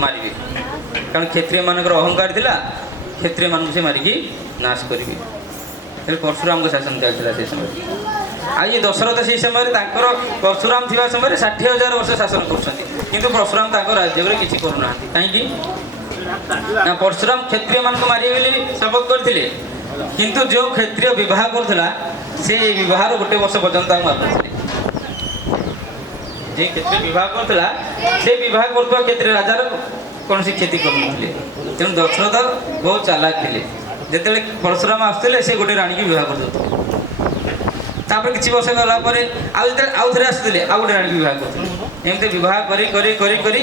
ମାରିବେ, କାରଣ କ୍ଷତ୍ରିୟମାନଙ୍କର ଅହଙ୍କାର ଥିଲା, କ୍ଷତ୍ରିୟମାନଙ୍କୁ ସେ ମାରିକି ନାଶ କରିବେ। ତେଣୁ ପରଶୁରାମଙ୍କ ଶାସନ ଚାଲିଥିଲା ସେ ସମୟରେ। ଆଉ ଇଏ ଦଶରଥ ସେଇ ସମୟରେ ତାଙ୍କର ପରଶୁରାମ ଥିବା ସମୟରେ 60,000 ବର୍ଷ ଶାସନ କରୁଛନ୍ତି, କିନ୍ତୁ ପରଶୁରାମ ତାଙ୍କ ରାଜ୍ୟରେ କିଛି କରୁନାହାନ୍ତି। କାହିଁକି ନା ପରଶୁରାମ କ୍ଷତ୍ରିୟମାନଙ୍କୁ ମାରିବେ ବୋଲି ଶପଥ କରିଥିଲେ, କିନ୍ତୁ ଯେଉଁ କ୍ଷତ୍ରିୟ ବିବାହ କରୁଥିଲା ସେ ବିବାହର ଗୋଟେ ବର୍ଷ ପର୍ଯ୍ୟନ୍ତ ତାଙ୍କୁ ମାରୁନଥିଲେ। ଯେ କ୍ଷତ୍ରିୟ ବିବାହ କରୁଥିଲା ସେ ବିବାହ କରୁଥିବା କ୍ଷତ୍ରିୟ ରାଜାର କୌଣସି କ୍ଷତି କରୁନଥିଲେ। ତେଣୁ ଦଶରଥ ବହୁତ ଚାଲାକ ଥିଲେ। ଯେତେବେଳେ ପରଶୁରାମ ଆସୁଥିଲେ ସେ ଗୋଟେ ରାଣୀକି ବିବାହ କରିଦେଉଥିଲେ। ତାପରେ କିଛି ବର୍ଷ ଗଲା ପରେ ଯେତେବେଳେ ଆଉ ଥରେ ଆସୁଥିଲେ ଆଉ ଗୋଟେ ରାଣୀକି ବିବାହ କରୁଥିଲେ। ଏମିତି ବିବାହ କରି 350ଟି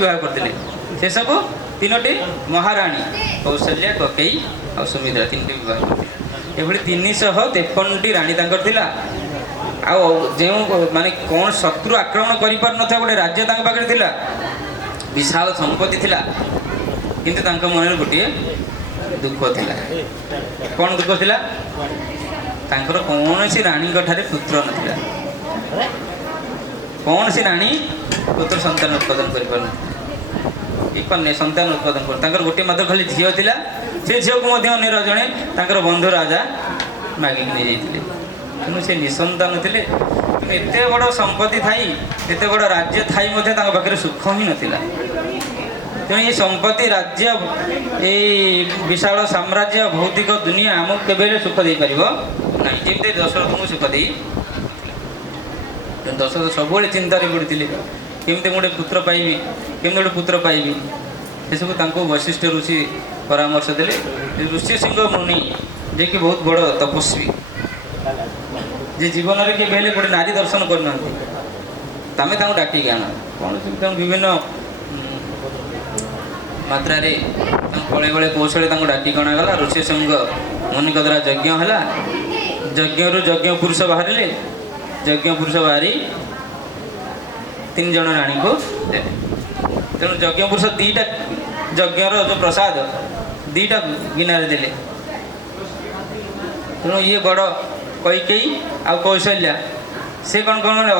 ବିବାହ କରିଥିଲେ। ସେସବୁ 3ଟି ମହାରାଣୀ, କୌଶଲ୍ୟା, କକେଇ ଆଉ ସୁମିତ୍ରା, 3ଟି ବିବାହ କରିଥିଲେ। ଏଭଳି 353ଟି ରାଣୀ ତାଙ୍କର ଥିଲା। ଆଉ ଯେଉଁ ମାନେ କ'ଣ ଶତ୍ରୁ ଆକ୍ରମଣ କରିପାରୁନଥିବା ଗୋଟେ ରାଜ୍ୟ ତାଙ୍କ ପାଖରେ ଥିଲା, ବିଶାଳ ସମ୍ପତ୍ତି ଥିଲା, କିନ୍ତୁ ତାଙ୍କ ମନରେ ଗୋଟିଏ ଦୁଃଖ ଥିଲା। କ'ଣ ଦୁଃଖ ଥିଲା? ତାଙ୍କର କୌଣସି ରାଣୀଙ୍କ ଠାରେ ପୁତ୍ର ନଥିଲା। କୌଣସି ରାଣୀ ପୁତ୍ର ସନ୍ତାନ ଉତ୍ପାଦନ କରିପାରୁନି ସନ୍ତାନ ଉତ୍ପାଦନ କରୁ ତାଙ୍କର ଗୋଟିଏ ମାତ୍ର ଖାଲି ଝିଅ ଥିଲା। ସେ ଝିଅକୁ ମଧ୍ୟ ଅନ୍ୟର ଜଣେ ତାଙ୍କର ବନ୍ଧୁ ରାଜା ମାଗିକି ନେଇଯାଇଥିଲେ। ତେଣୁ ସେ ନିଃସନ୍ତାନ ଥିଲେ। କିନ୍ତୁ ଏତେ ବଡ଼ ସମ୍ପତ୍ତି ଥାଇ ଏତେ ବଡ଼ ରାଜ୍ୟ ଥାଇ ମଧ୍ୟ ତାଙ୍କ ପାଖରେ ସୁଖ ହିଁ ନଥିଲା। ତେଣୁ ଏ ସମ୍ପତ୍ତି ରାଜ୍ୟ ଏଇ ବିଶାଳ ସାମ୍ରାଜ୍ୟ ଭୌତିକ ଦୁନିଆ ଆମକୁ କେବେ ହେଲେ ସୁଖ ଦେଇପାରିବ ନାହିଁ। ଯେମିତି ଦଶରଥଙ୍କୁ ସୁଖ ଦେଇ ଦଶରଥ ସବୁବେଳେ ଚିନ୍ତାରେ ପଡ଼ିଥିଲେ କେମିତି ମୁଁ ଗୋଟେ ପୁତ୍ର ପାଇବି, କେମିତି ଗୋଟେ ପୁତ୍ର ପାଇବି। ସେସବୁ ତାଙ୍କୁ ବଶିଷ୍ଠ ଋଷି ପରାମର୍ଶ ଦେଲେ। ଋଷି ସିଂହ ମୁନି ଯିଏକି ବହୁତ ବଡ଼ ତପସ୍ୱୀ, ଯେ ଜୀବନରେ କେବେ ହେଲେ ଗୋଟେ ନାରୀ ଦର୍ଶନ କରିନାହାନ୍ତି, ତମେ ତାଙ୍କୁ ଡାକିକି ଆଣ। କୌଣସି ତାଙ୍କୁ ବିଭିନ୍ନ ମାତ୍ରାରେ ତାଙ୍କୁ କଳେ କଳେ କୌଶଳେ ତାଙ୍କୁ ଡାକିକି ଅଣାଗଲା। ଋଷି ସିଂହ ମୁନିଙ୍କ ଦ୍ୱାରା ଯଜ୍ଞ ହେଲା। ଯଜ୍ଞରୁ ଯଜ୍ଞ ପୁରୁଷ ବାହାରିଲେ। ଯଜ୍ଞ ପୁରୁଷ ବାହାରି 3 ଜଣ ରାଣୀଙ୍କୁ ଦେଲେ। ତେଣୁ ଯଜ୍ଞ ପୁରୁଷ 2ଟା ଯଜ୍ଞର ଯେଉଁ ପ୍ରସାଦ 2ଟା ଗିନାରେ ଦେଲେ। ତେଣୁ ଇଏ ବଡ଼ କୈକେୟୀ ଆଉ କୌଶଲ୍ୟା ସେ କ'ଣ ଜଣେ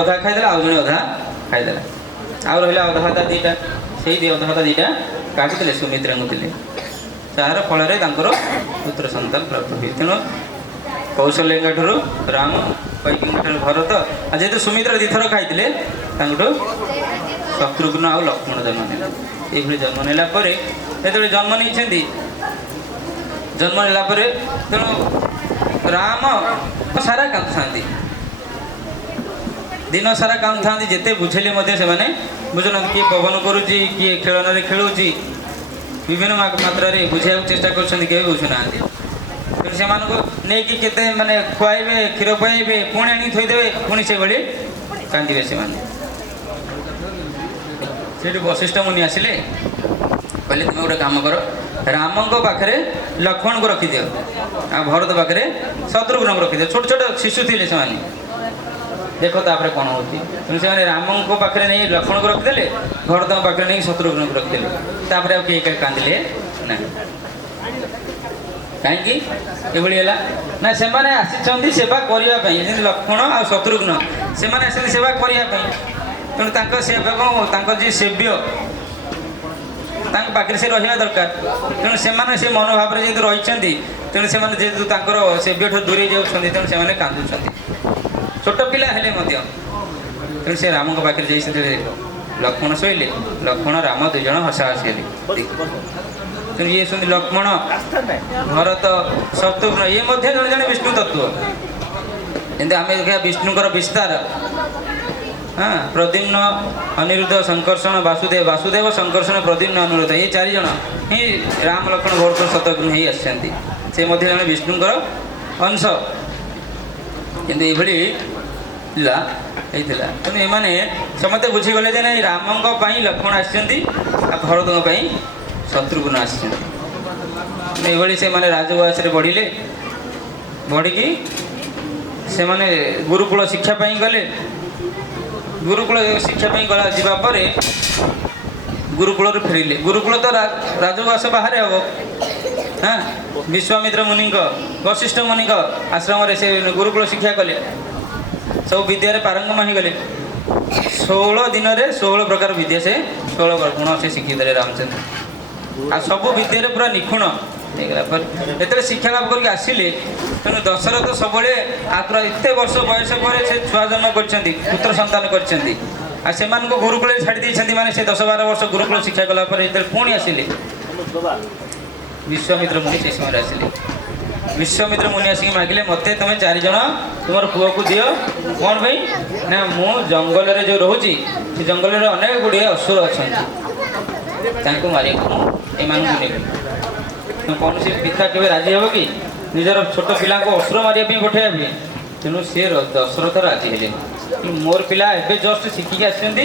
ଅଧା ଖାଇଦେଲା ଆଉ ଜଣେ ଅଧା ଖାଇଦେଲା। ଆଉ ରହିଲା ଅଧା ହାତା 2ଟା, ସେଇ ଅଧା ହାତା 2ଟା କାଟିଦେଲେ ସୁମିତ୍ରାଙ୍କୁ ଦେଲେ। ଯାହାର ଫଳରେ ତାଙ୍କର ପୁତ୍ର ସନ୍ତାନ ପ୍ରାପ୍ତ ହୁଏ। ତେଣୁ କୌଶଲ୍ୟାଙ୍କ ଠାରୁ ରାମ, କୈକେୟୀଙ୍କ ଠାରୁ ଭରତ, ଆଉ ଯେହେତୁ ସୁମିତ୍ରା 2 ଥର ଖାଇଥିଲେ ତାଙ୍କଠୁ ଶତ୍ରୁଘ୍ନ ଆଉ ଲକ୍ଷ୍ମଣ ଜନ୍ମ ନେଲେ। ଏଇଭଳି ଜନ୍ମ ନେଲା ପରେ ଯେତେବେଳେ ଜନ୍ମ ନେଇଛନ୍ତି, ଜନ୍ମ ନେଲା ପରେ ତେଣୁ ରାମ ସାରା କାନ୍ଦୁଥାନ୍ତି, ଦିନ ସାରା କାନ୍ଦୁଥାନ୍ତି। ଯେତେ ବୁଝେଇଲେ ମଧ୍ୟ ସେମାନେ ବୁଝୁନାହାନ୍ତି। କିଏ ପବନ କରୁଛି, କିଏ ଖେଳନାରେ ଖେଳୁଛି, ବିଭିନ୍ନ ମାତ୍ରାରେ ବୁଝେଇବାକୁ ଚେଷ୍ଟା କରୁଛନ୍ତି, କେବେ ବୁଝୁନାହାନ୍ତି। ତେଣୁ ସେମାନଙ୍କୁ ନେଇକି କେତେ ମାନେ ଖୁଆଇବେ, କ୍ଷୀର ଖୁଆଇବେ, ପୁଣି ଆଣିକି ଥୋଇଦେବେ, ପୁଣି ସେଭଳି କାନ୍ଦିବେ ସେମାନେ। ସେଠି ବଶିଷ୍ଠ ମୁନି ଆସିଲେ, କହିଲେ ତୁମେ ଗୋଟେ କାମ କର, ରାମଙ୍କ ପାଖରେ ଲକ୍ଷ୍ମଣଙ୍କୁ ରଖିଦିଅ ଆଉ ଭରତ ପାଖରେ ଶତ୍ରୁଘ୍ନଙ୍କୁ ରଖିଦିଅ। ଛୋଟ ଛୋଟ ଶିଶୁ ଥିଲେ ସେମାନେ, ଦେଖ ତାପରେ କ'ଣ ହେଉଛି। ତେଣୁ ସେମାନେ ରାମଙ୍କ ପାଖରେ ନେଇ ଲକ୍ଷ୍ମଣଙ୍କୁ ରଖିଦେଲେ, ଭରତଙ୍କ ପାଖରେ ନେଇ ଶତ୍ରୁଘ୍ନଙ୍କୁ ରଖିଦେଲେ। ତାପରେ ଆଉ କେହି କାନ୍ଦିଲେ ନାହିଁ। କାହିଁକି ଏଭଳି ହେଲା ନା, ସେମାନେ ଆସିଛନ୍ତି ସେବା କରିବା ପାଇଁ। ଯେମିତି ଲକ୍ଷ୍ମଣ ଆଉ ଶତ୍ରୁଘ୍ନ ସେମାନେ ଆସିଛନ୍ତି ସେବା କରିବା ପାଇଁ। ତେଣୁ ତାଙ୍କ ସେବକ, ତାଙ୍କ ଯିଏ ସେବ୍ୟ, ତାଙ୍କ ପାଖରେ ସେ ରହିବା ଦରକାର। ତେଣୁ ସେମାନେ ସେ ମନୋଭାବରେ ଯେହେତୁ ରହିଛନ୍ତି, ତେଣୁ ସେମାନେ ଯେହେତୁ ତାଙ୍କର ସେବ୍ୟଠୁ ଦୂରେଇ ଯାଉଛନ୍ତି, ତେଣୁ ସେମାନେ କାନ୍ଦୁଛନ୍ତି, ଛୋଟ ପିଲା ହେଲେ ମଧ୍ୟ। ତେଣୁ ସେ ରାମଙ୍କ ପାଖରେ ଯାଇ ସେତେବେଳେ ଲକ୍ଷ୍ମଣ ଶୋଇଲେ, ଲକ୍ଷ୍ମଣ ରାମ 2 ଜଣ ହସାହସି ହେଲେ। ତେଣୁ ଇଏ ଶୁଣି ଲକ୍ଷ୍ମଣ, ଭରତ, ଶତ୍ରୁଘ୍ନ ଇଏ ମଧ୍ୟ ଜଣେ ଜଣେ ବିଷ୍ଣୁ ତତ୍ତ୍ୱ। ଯେମିତି ଆମେ ଦେଖିବା ବିଷ୍ଣୁଙ୍କର ବିସ୍ତାର, ହଁ, ପ୍ରଦ୍ୟୁମ୍ନ, ଅନିରୁଦ୍ଧ, ସଂକର୍ଷଣ, ବାସୁଦେବ, ବାସୁଦେବ, ସଂକର୍ଷଣ, ପ୍ରଦ୍ୟୁମ୍ନ, ଅନିରୁଦ୍ଧ, ଏ 4 ଜଣ ହିଁ ରାମ, ଲକ୍ଷ୍ମଣ, ଭରତ, ଶତ୍ରୁଘ୍ନ ହେଇ ଆସିଛନ୍ତି। ସେ ମଧ୍ୟ ଜଣେ ବିଷ୍ଣୁଙ୍କର ଅଂଶ। କିନ୍ତୁ ଏଇଭଳି ପିଲା ହେଇଥିଲା। ତେଣୁ ଏମାନେ ସମସ୍ତେ ବୁଝିଗଲେ ଯେ ନାଇଁ, ରାମଙ୍କ ପାଇଁ ଲକ୍ଷ୍ମଣ ଆସିଛନ୍ତି ଆଉ ଭରତଙ୍କ ପାଇଁ ଶତ୍ରୁଘ୍ନ ଆସିଛନ୍ତି। ଏଇଭଳି ସେମାନେ ରାଜବୟସରେ ବଢ଼ିଲେ। ବଢ଼ିକି ସେମାନେ ଗୁରୁକୁଳ ଶିକ୍ଷା ପାଇଁ ଗଲେ। ଗୁରୁକୁଳ ଶିକ୍ଷା ପାଇଁ ଯିବା ପରେ ଗୁରୁକୁଳରୁ ଫେରିଲେ। ଗୁରୁକୁଳ ତ ରାଜବୟସ ବାହାରେ ହେବ। ହଁ, ବିଶ୍ୱାମିତ୍ର ମୁନିଙ୍କ, ବଶିଷ୍ଠ ମୁନିଙ୍କ ଆଶ୍ରମରେ ସେ ଗୁରୁକୁଳ ଶିକ୍ଷା କଲେ। ସବୁ ବିଦ୍ୟାରେ ପାରଙ୍ଗମ ହେଇଗଲେ। 16 ଦିନରେ 16 ପ୍ରକାର ବିଦ୍ୟା, ସେ 16 ଗୁଣ ସେ ଶିଖିଦେଲେ ରାମଚନ୍ଦ୍ର। ଆଉ ସବୁ ବିଦ୍ୟାରେ ପୁରା ନିଖୁଣ ହେଇଗଲା ପରେ ଯେତେବେଳେ ଶିକ୍ଷା ଲାଭ କରିକି ଆସିଲେ, ତେଣୁ ଦଶରଥ ସବୁବେଳେ ପୁରା ଏତେ ବର୍ଷ ବୟସ ପରେ ସେ ଛୁଆ ଜନ୍ମ କରିଛନ୍ତି, ପୁତ୍ର ସନ୍ତାନ କରିଛନ୍ତି। ଆଉ ସେମାନଙ୍କୁ ଗୁରୁକୁଳରେ ଛାଡ଼ି ଦେଇଛନ୍ତି। ମାନେ ସେ 10-12 ବର୍ଷ ଗୁରୁକୁଳ ଶିକ୍ଷା କଲା ପରେ ଯେତେବେଳେ ପୁଣି ଆସିଲେ, ବିଶ୍ୱାମିତ୍ର ମୁନି ସେ ସମୟରେ ଆସିଲେ। ବିଶ୍ୱାମିତ୍ର ମୁନି ଆସିକି ମାଗିଲେ, ମୋତେ ତୁମେ 4 ଜଣ ତୁମର ପୁଅକୁ ଦିଅ। କ'ଣ ପାଇଁ ନା, ମୁଁ ଜଙ୍ଗଲରେ ଯେଉଁ ରହୁଛି, ସେ ଜଙ୍ଗଲରେ ଅନେକ ଗୁଡ଼ିଏ ଅସୁର ଅଛନ୍ତି, ତାଙ୍କୁ ମାରିବାକୁ ମୁଁ ଏମାନଙ୍କୁ ନେବି। କୌଣସି ପିତା କେବେ ରାଜି ହେବ କି ନିଜର ଛୋଟ ପିଲାଙ୍କୁ ଅସୁର ମାରିବା ପାଇଁ ପଠାଇବା ପାଇଁ? ତେଣୁ ସେ ଦଶରଥ ରାଜି ହେଲେ। ମୋର ପିଲା ଏବେ ଜଷ୍ଟ ଶିଖିକି ଆସିଛନ୍ତି,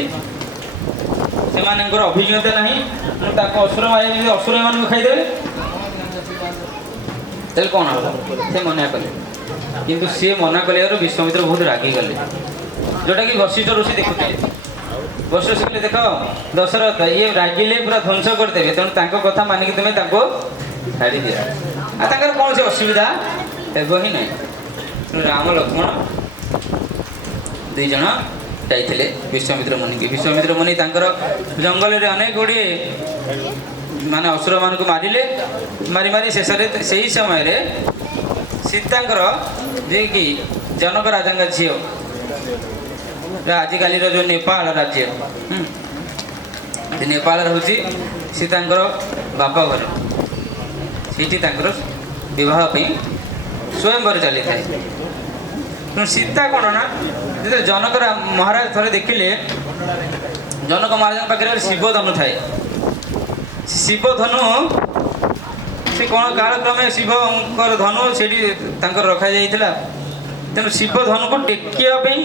ସେମାନଙ୍କର ଅଭିଜ୍ଞତା ନାହିଁ, ମୁଁ ତାକୁ ଅସୁର ମାରିବା ପାଇଁ ଅସୁର ଏମାନଙ୍କୁ ଖାଇଦେବେ, ତାହେଲେ କ'ଣ ହେବ? ସେ ମନା କଲେ। କିନ୍ତୁ ସିଏ ମନା କଲାରୁ ବିଶ୍ୱାମିତ୍ର ବହୁତ ରାଗିଗଲେ, ଯେଉଁଟାକି ବଶିଷ୍ଠ ଋଷି ଦେଖୁଥିଲେ। ବଶିଷ୍ଠ କହିଲେ, ଦେଖ ଦଶରଥ ଇଏ ରାଗିଲେ ପୁରା ଧ୍ୱଂସ କରିଦେବେ, ତେଣୁ ତାଙ୍କ କଥା ମାନିକି ତୁମେ ତାଙ୍କୁ ଛାଡ଼ିଦିଅ, ଆଉ ତାଙ୍କର କୌଣସି ଅସୁବିଧା ହେବ ହିଁ ନାହିଁ। ତେଣୁ ରାମ, ଲକ୍ଷ୍ମଣ 2 ଜଣ ଯାଇଥିଲେ ବିଶ୍ୱାମିତ୍ର ମୁନିକି। ବିଶ୍ୱାମିତ୍ର ମୁନି ତାଙ୍କର ଜଙ୍ଗଲରେ ଅନେକ ଗୁଡ଼ିଏ ମାନେ ଅସୁରମାନଙ୍କୁ ମାରିଲେ। ମାରି ମାରି ଶେଷରେ ସେହି ସମୟରେ ସୀତାଙ୍କର ଯିଏକି ଜନକ ରାଜାଙ୍କ ଝିଅ, ଆଜିକାଲିର ଯେଉଁ ନେପାଳ ରାଜ୍ୟ, ନେପାଳ ରହୁଛି ସୀତାଙ୍କର ବାପା ଘର। ସେଇଠି ତାଙ୍କର ବିବାହ ପାଇଁ ସ୍ୱୟଂବର ଚାଲିଥାଏ। ତେଣୁ ସୀତା କ'ଣ ନା, ଯେତେବେଳେ ଜନକ ମହାରାଜ ଥରେ ଦେଖିଲେ ଜନକ ମହାରାଜଙ୍କ ପାଖରେ ଗୋଟେ ଶିବ ଧନୁ ଥାଏ। ଶିବ ଧନୁ ସେ କ'ଣ କାଳକ୍ରମେ ଶିବଙ୍କର ଧନୁ ସେଠି ତାଙ୍କର ରଖାଯାଇଥିଲା। ତେଣୁ ଶିବ ଧନୁକୁ ଟେକିବା ପାଇଁ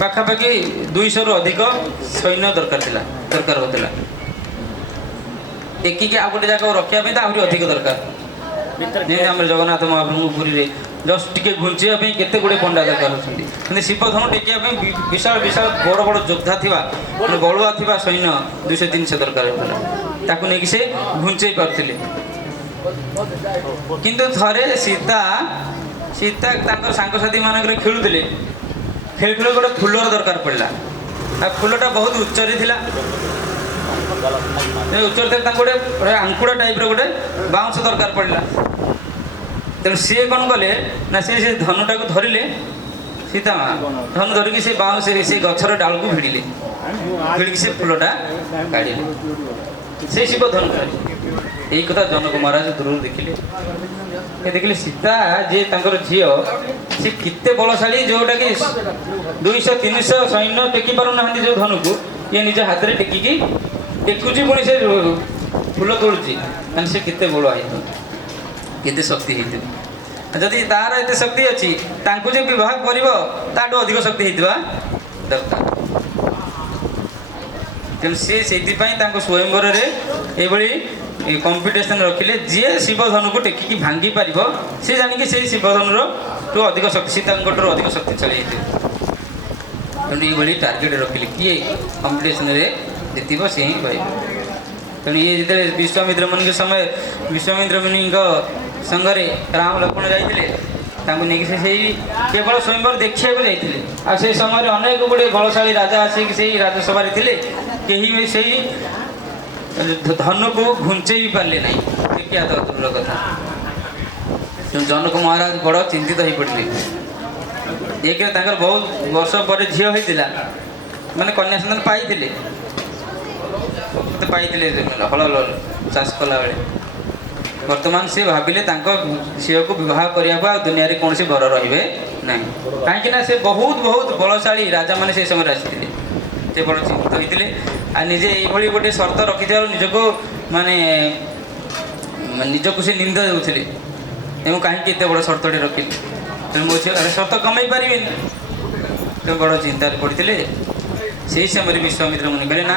ପାଖାପାଖି 200ରୁ ଅଧିକ ସୈନ୍ୟ ଦରକାର ହେଉଥିଲା। ଟେକିକି ଆଉ ଗୋଟେ ଜାଗାକୁ ରଖିବା ପାଇଁ ତ ଆହୁରି ଅଧିକ ଦରକାର। ଯେମିତି ଆମର ଜଗନ୍ନାଥ ମହାପ୍ରଭୁଙ୍କ ପୁରୀରେ ଜଷ୍ଟ ଟିକେ ଘୁଞ୍ଚିବା ପାଇଁ କେତେ ଗୁଡ଼ିଏ ପଣ୍ଡା ଦରକାର ହେଉଛନ୍ତି। କିନ୍ତୁ ଶିବ ଧନୁ ଟେକିବା ପାଇଁ ବିଶାଳ ବିଶାଳ ବଡ଼ ବଡ଼ ଯୋଦ୍ଧା ଥିବା, ମାନେ ବଳୁଆ ଥିବା ସୈନ୍ୟ 200-300 ଦରକାର ହେଉଥିଲା। ତାକୁ ନେଇକି ସେ ଘୁଞ୍ଚେଇ ପାରୁଥିଲେ। କିନ୍ତୁ ଥରେ ସୀତା ତାଙ୍କର ସାଙ୍ଗସାଥି ମାନଙ୍କରେ ଖେଳୁଥିଲେ। ଖେଳୁ ଗୋଟେ ଫୁଲର ଦରକାର ପଡ଼ିଲା। ଆଉ ଫୁଲଟା ବହୁତ ଉଚ୍ଚରେ ଥିଲା। ଉଚ୍ଚରେ ଥିଲା, ତାଙ୍କୁ ଗୋଟେ ଆଙ୍କୁଡ଼ା ଟାଇପ୍ର ଗୋଟେ ବାଉଁଶ ଦରକାର ପଡ଼ିଲା। ତେଣୁ ସିଏ କ'ଣ କଲେ ନା, ସେ ଧନୁଟାକୁ ଧରିଲେ। ସୀତା ମା ଧନୁ ଧରିକି ସେ ବାଉଁଶ ସେ ଗଛର ଡାଳକୁ ଭିଡ଼ିକି ସେ ଫୁଲଟା କାଢ଼ିଲେ। ସେ ଶିବ ଧନୁ କାଢ଼ିଲେ। ଏଇ କଥା ଜନକ ମହାରାଜ ଦୂରରୁ ଦେଖିଲେ ସୀତା ଯିଏ ତାଙ୍କର ଝିଅ, ସେ କେତେ ବଳଶାଳୀ, ଯେଉଁଟାକି 200-300 ସୈନ୍ୟ ଟେକି ପାରୁନାହାନ୍ତି ଯେଉଁ ଧନୁକୁ, ଇଏ ନିଜ ହାତରେ ଟେକୁଛି, ପୁଣି ସେ ଫୁଲ ତୋଳୁଛି। ମାନେ ସେ କେତେ ବଳ ହେଇଥିବ, କେତେ ଶକ୍ତି ହେଇଥିବ। ଯଦି ତାର ଏତେ ଶକ୍ତି ଅଛି, ତାଙ୍କୁ ଯେ ବିବାହ କରିବ ତାଠୁ ଅଧିକ ଶକ୍ତି ହେଇଥିବା ଦରକାର। ତେଣୁ ସିଏ ସେଇଥିପାଇଁ ତାଙ୍କ ସ୍ୱୟଂବରରେ ଏଇଭଳି କମ୍ପିଟିସନ୍ ରଖିଲେ। ଯିଏ ଶିବ ଧନୁକୁ ଟେକିକି ଭାଙ୍ଗି ପାରିବ, ସେ ଜାଣିକି ସେଇ ଶିବ ଧନୁର ଠୁ ଅଧିକ ଶକ୍ତି, ସୀତାଙ୍କଠାରୁ ଅଧିକ ଶକ୍ତିଶାଳୀ ହେଇଥିବ। ତେଣୁ ଏଇଭଳି ଟାର୍ଗେଟ୍ ରଖିଲେ, କିଏ କମ୍ପିଟିସନ୍ରେ ଜିତିବ ସେ ହିଁ ପାଇବ। ତେଣୁ ଇଏ ଯେତେବେଳେ ବିଶ୍ୱାମିତ୍ର ମୁନିଙ୍କ ସଙ୍ଗରେ ରାମ ଲକ୍ଷ୍ମଣ ଯାଇଥିଲେ, ତାଙ୍କୁ ନେଇକି ସେ ସେଇ କେବଳ ସ୍ୱୟଂବର ଦେଖିବାକୁ ଯାଇଥିଲେ। ଆଉ ସେ ସମୟରେ ଅନେକ ଗୁଡ଼ିଏ ବଳଶାଳୀ ରାଜା ଆସିକି ସେଇ ରାଜସଭାରେ ଥିଲେ। କେହି ବି ସେଇ ଧନୁକୁ ଘୁଞ୍ଚେଇ ବି ପାରିଲେ ନାହିଁ। ଦେଖିବା ତ ଦୂରର କଥା। ଜନକ ମହାରାଜ ବଡ଼ ଚିନ୍ତିତ ହୋଇପଡ଼ିଲେ। ଏକରେ ତାଙ୍କର ବହୁତ ବର୍ଷ ପରେ ଝିଅ ହେଇଥିଲା, ମାନେ କନ୍ୟା ସନ୍ତାନ ପାଇଥିଲେ ହଳ ଚାଷ କଲାବେଳେ। ବର୍ତ୍ତମାନ ସେ ଭାବିଲେ ତାଙ୍କ ଝିଅକୁ ବିବାହ କରିବାକୁ ଆଉ ଦୁନିଆରେ କୌଣସି ବର ରହିବେ ନାହିଁ। କାହିଁକି ନା ସେ ବହୁତ ବଳଶାଳୀ ରାଜାମାନେ ସେ ସମୟରେ ଆସିଥିଲେ। ସେ ବଡ଼ ଚିନ୍ତିତ ହୋଇଥିଲେ। ଆଉ ନିଜେ ଏଇଭଳି ଗୋଟେ ସର୍ତ୍ତ ରଖିଥିବାରୁ ନିଜକୁ ସେ ନିନ୍ଦା ଦେଉଥିଲେ। ତେଣୁ କାହିଁକି ଏତେ ବଡ଼ ସର୍ତ୍ତଟେ ରଖିଲେ? ତେଣୁ ମୋ ଝିଅ ସର୍ତ୍ତ କମେଇ ପାରିବେନି। ତେଣୁ ବଡ଼ ଚିନ୍ତାରେ ପଡ଼ିଥିଲେ। ସେହି ସମୟରେ ବିଶ୍ୱାମିତ୍ର ମୁନି କହିଲେ, ନା,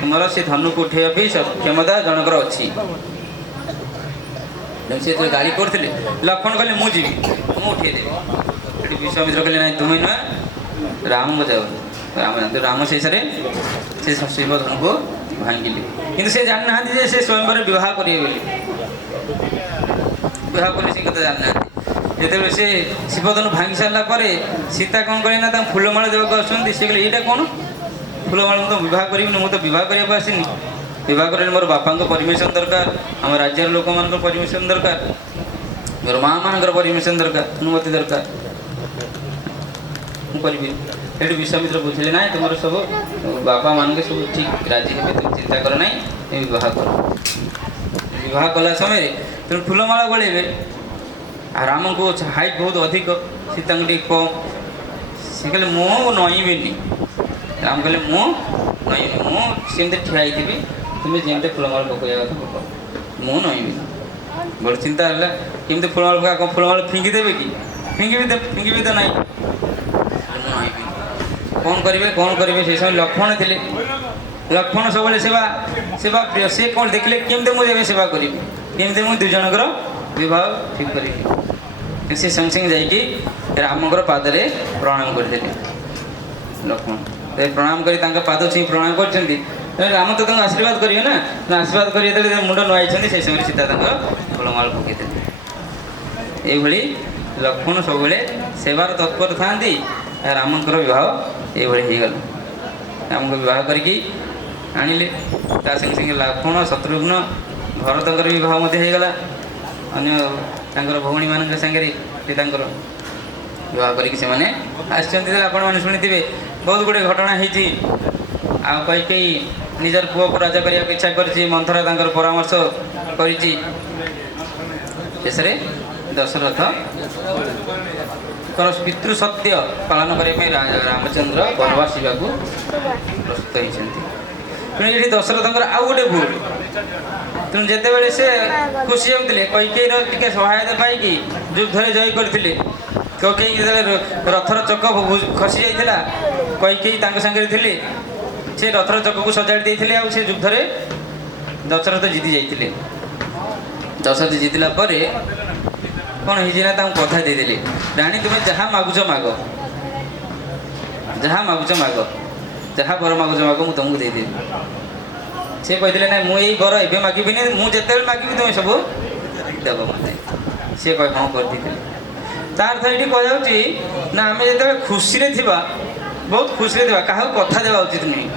ତୁମର ସେ ଧନୁକୁ ଉଠାଇବା ପାଇଁ କ୍ଷମତା ଜଣଙ୍କର ଅଛି। ସେ ଯେତେବେଳେ ଗାଳି କରୁଥିଲେ, ଲକ୍ଷ୍ମଣ କହିଲେ, ମୁଁ ଯିବି, ମୁଁ ଉଠାଇଦେବି। ସେଠି ବିଶ୍ୱାମିତ୍ର କହିଲେ, ନାଇଁ, ତୁମେ ନୁହେଁ, ରାମଙ୍କୁ ଯାଉ। ରାମ ଶେଷରେ ସେ ଶିବ ଧନୁକୁ ଭାଙ୍ଗିଲେ। କିନ୍ତୁ ସେ ଜାଣିନାହାନ୍ତି ଯେ ସେ ସ୍ୱୟଂବରରେ ବିବାହ କରିବେ ବୋଲି। ବିବାହ କଲେ ସେ କଥା ଜାଣିନାହାନ୍ତି। ଯେତେବେଳେ ସେ ଶିବ ଧନୁ ଭାଙ୍ଗି ସାରିଲା ପରେ ସୀତା କ'ଣ କଲେ ନା, ତାଙ୍କୁ ଫୁଲମାଳ ଦେବାକୁ ଆସୁଛନ୍ତି। ସେ କହିଲେ, ଏଇଟା କ'ଣ ଫୁଲମାଳ? ମୁଁ ତ ବିବାହ କରିବିନି, ମୁଁ ତ ବିବାହ କରିବାକୁ ଆସିନି। ବିବାହ କରିଲେ ମୋର ବାପାଙ୍କ ପରମିସନ୍ ଦରକାର, ଆମ ରାଜ୍ୟର ଲୋକମାନଙ୍କର ପରମିସନ୍ ଦରକାର, ମୋର ମାଆମାନଙ୍କର ପରମିସନ୍ ଦରକାର, ଅନୁମତି ଦରକାର। ମୁଁ କରିବି। ସେଠି ବିଶ୍ୱାମିତ୍ର ବୁଝିଲେ, ନାହିଁ, ତୁମର ସବୁ ବାପାମାନେ ସବୁ ଠିକ୍ ରାଜି ହେବେ, ତୁମେ ଚିନ୍ତା କର ନାହିଁ, ତୁମେ ବିବାହ କର। ବିବାହ କଲା ସମୟରେ ତେଣୁ ଫୁଲମାଳ ଗଳେଇବେ। ଆଉ ରାମଙ୍କୁ ହାଇଟ୍ ବହୁତ ଅଧିକ, ସୀତାଙ୍କୁ ଟିକେ କମ୍। ସେ କହିଲେ, ମୁଁ ନଇଁବିନି। ରାମ କହିଲେ, ମୁଁ ନଇଁବି, ମୁଁ ସେମିତି ଠିଆ ହେଇଥିବି, ତୁମେ ଯେମିତି ଫୁଲମାଳ ପକାଇବା କଥା ପକାଅ, ମୁଁ ନଇଁବିନି। ବଡ଼ ଚିନ୍ତା ହେଲା, କେମିତି ଫୁଲମାଳ ପକା, କ'ଣ ଫୁଲମାଳ ଫିଙ୍ଗିଦେବେ କି? ଫିଙ୍ଗିବି ତ ନାହିଁ। କ'ଣ କରିବେ? ସେ ସମୟ ଲକ୍ଷ୍ମଣ ଥିଲେ। ଲକ୍ଷ୍ମଣ ସବୁବେଳେ ସେବା ପ୍ରିୟ। ସେ କ'ଣ ଦେଖିଲେ, କେମିତି ମୁଁ ଏବେ ସେବା କରିବି, କେମିତି ମୁଁ ଦୁଇ ଜଣଙ୍କର ବିବାହ ଠିକ୍ କରିବି। ସେ ସାଙ୍ଗେ ସାଙ୍ଗେ ଯାଇକି ରାମଙ୍କର ପାଦରେ ପ୍ରଣାମ କରିଦେଲେ। ଲକ୍ଷ୍ମଣ ପ୍ରଣାମ କରି ତାଙ୍କ ପାଦ ଛୁଇଁ ପ୍ରଣାମ କରିଛନ୍ତି। ରାମ ତ ତାଙ୍କୁ ଆଶୀର୍ବାଦ କରିବେ ନା, ଆଶୀର୍ବାଦ କରି ଯେତେବେଳେ ମୁଣ୍ଡ ନୁଆଇଛନ୍ତି, সেই ସମୟରେ ସୀତା ତାଙ୍କ ଫୁଲମାଳ ପକାଇଦେଲେ। ଏଇଭଳି ଲକ୍ଷ୍ମଣ ସବୁବେଳେ ସେବାର ତତ୍ପର ଥାନ୍ତି। ରାମଙ୍କର ବିବାହ ଏଇଭଳି ହେଇଗଲା। ରାମଙ୍କୁ ବିବାହ କରିକି ଆଣିଲେ। ତା ସାଙ୍ଗେ ସାଙ୍ଗେ ଲକ୍ଷ୍ମଣ ଶତ୍ରୁଘ୍ନ ଭରତଙ୍କର ବିବାହ ମଧ୍ୟ ହେଇଗଲା। ଅନ୍ୟ ତାଙ୍କର ଭଉଣୀମାନଙ୍କ ସାଙ୍ଗରେ ପିତାଙ୍କର ବିବାହ କରିକି ସେମାନେ ଆସିଛନ୍ତି। ଆପଣମାନେ ଶୁଣିଥିବେ ବହୁତ ଗୁଡ଼ିଏ ଘଟଣା ହେଇଛି। ଆଉ କୈକେୟୀ ନିଜର ପୁଅକୁ ରାଜା କରିବାକୁ ଇଚ୍ଛା କରିଛି। ମନ୍ଥରା ତାଙ୍କର ପରାମର୍ଶ କରିଛି। ଶେଷରେ ଦଶରଥଙ୍କର ପିତୃ ସତ୍ୟ ପାଳନ କରିବା ପାଇଁ ରାମଚନ୍ଦ୍ର ବନବାସ ଯିବାକୁ ପ୍ରସ୍ତୁତ ହେଇଛନ୍ତି। ତେଣୁ ଏଠି ଦଶରଥଙ୍କର ଆଉ ଗୋଟେ ଭୁଲ। ତେଣୁ ଯେତେବେଳେ ସେ ଖୁସି ହେଉଥିଲେ କୈକେୟୀର ଟିକେ ସହାୟତା ପାଇକି ଯୁଦ୍ଧରେ ଜୟ କରିଥିଲେ। କୈକେୟୀ ଯେତେବେଳେ ରଥର ଚକ ଖସି ଯାଇଥିଲା, କୈକେୟୀ ତାଙ୍କ ସାଙ୍ଗରେ ଥିଲେ। ସେ ରଥର ଚକକୁ ସଜାଡ଼ି ଦେଇଥିଲେ। ଆଉ ସେ ଯୁଦ୍ଧରେ ଦଶରଥ ଜିତି ଯାଇଥିଲେ। ଦଶରଥ ଜିତିଲା ପରେ କ'ଣ ହେଇଛି ନା ତାଙ୍କୁ କଥା ଦେଇଦେଲେ, ରାଣୀ ତୁମେ ଯାହା ମାଗୁଛ ମାଗ, ଯାହା ମାଗୁଛ ମାଗ, ଯାହା ବର ମାଗୁଛ ମାଗ, ମୁଁ ତୁମକୁ ଦେଇଦେବି। ସେ କହିଥିଲେ ନାଇଁ ମୁଁ ଏଇ ବର ଏବେ ମାଗିବିନି, ମୁଁ ଯେତେବେଳେ ମାଗିବି ତୁମେ ସବୁ ଦେବ ମୋତେ। ସେ କହ ହଁ କରିଦେଇଥିଲେ। ତା ଅର୍ଥ ଏଇଠି କୁହାଯାଉଛି ନା ଆମେ ଯେତେବେଳେ ଖୁସିରେ ଥିବା, ବହୁତ ଖୁସିରେ ଥିବା, କାହାକୁ କଥା ଦେବା ଉଚିତ ନୁହେଁ।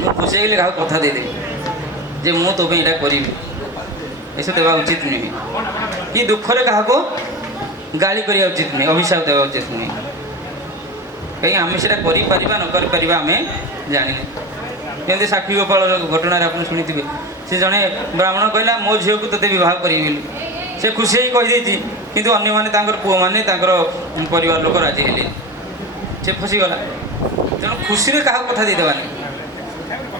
ମୁଁ ଖୁସି ହେଇଗଲେ କାହାକୁ କଥା ଦେଇଦେବି ଯେ ମୁଁ ତୋ ପାଇଁ ଏଇଟା କରିବି, ଏସବୁ ଦେବା ଉଚିତ ନୁହେଁ। କି ଦୁଃଖରେ କାହାକୁ ଗାଳି କରିବା ଉଚିତ ନୁହେଁ, ଅଭିଶାପ ଦେବା ଉଚିତ ନୁହେଁ। କାହିଁକି ଆମେ ସେଇଟା କରିପାରିବା ନ କରିପାରିବା ଆମେ ଜାଣିନେ। ଯେମିତି ସାକ୍ଷୀ ଗୋପାଳର ଘଟଣାରେ ଆପଣ ଶୁଣିଥିବେ। ସେ ଜଣେ ବ୍ରାହ୍ମଣ କହିଲା ମୋ ଝିଅକୁ ତୋତେ ବିବାହ କରିବି ବୋଲି। ସେ ଖୁସି ହେଇ କହିଦେଇଛି, କିନ୍ତୁ ଅନ୍ୟମାନେ ତାଙ୍କର ପୁଅମାନେ ତାଙ୍କର ପରିବାର ଲୋକ ରାଜି ହେଲେ। ସେ ଫସିଗଲା। ତେଣୁ ଖୁସିରେ କାହାକୁ କଥା ଦେଇଦେବାନି।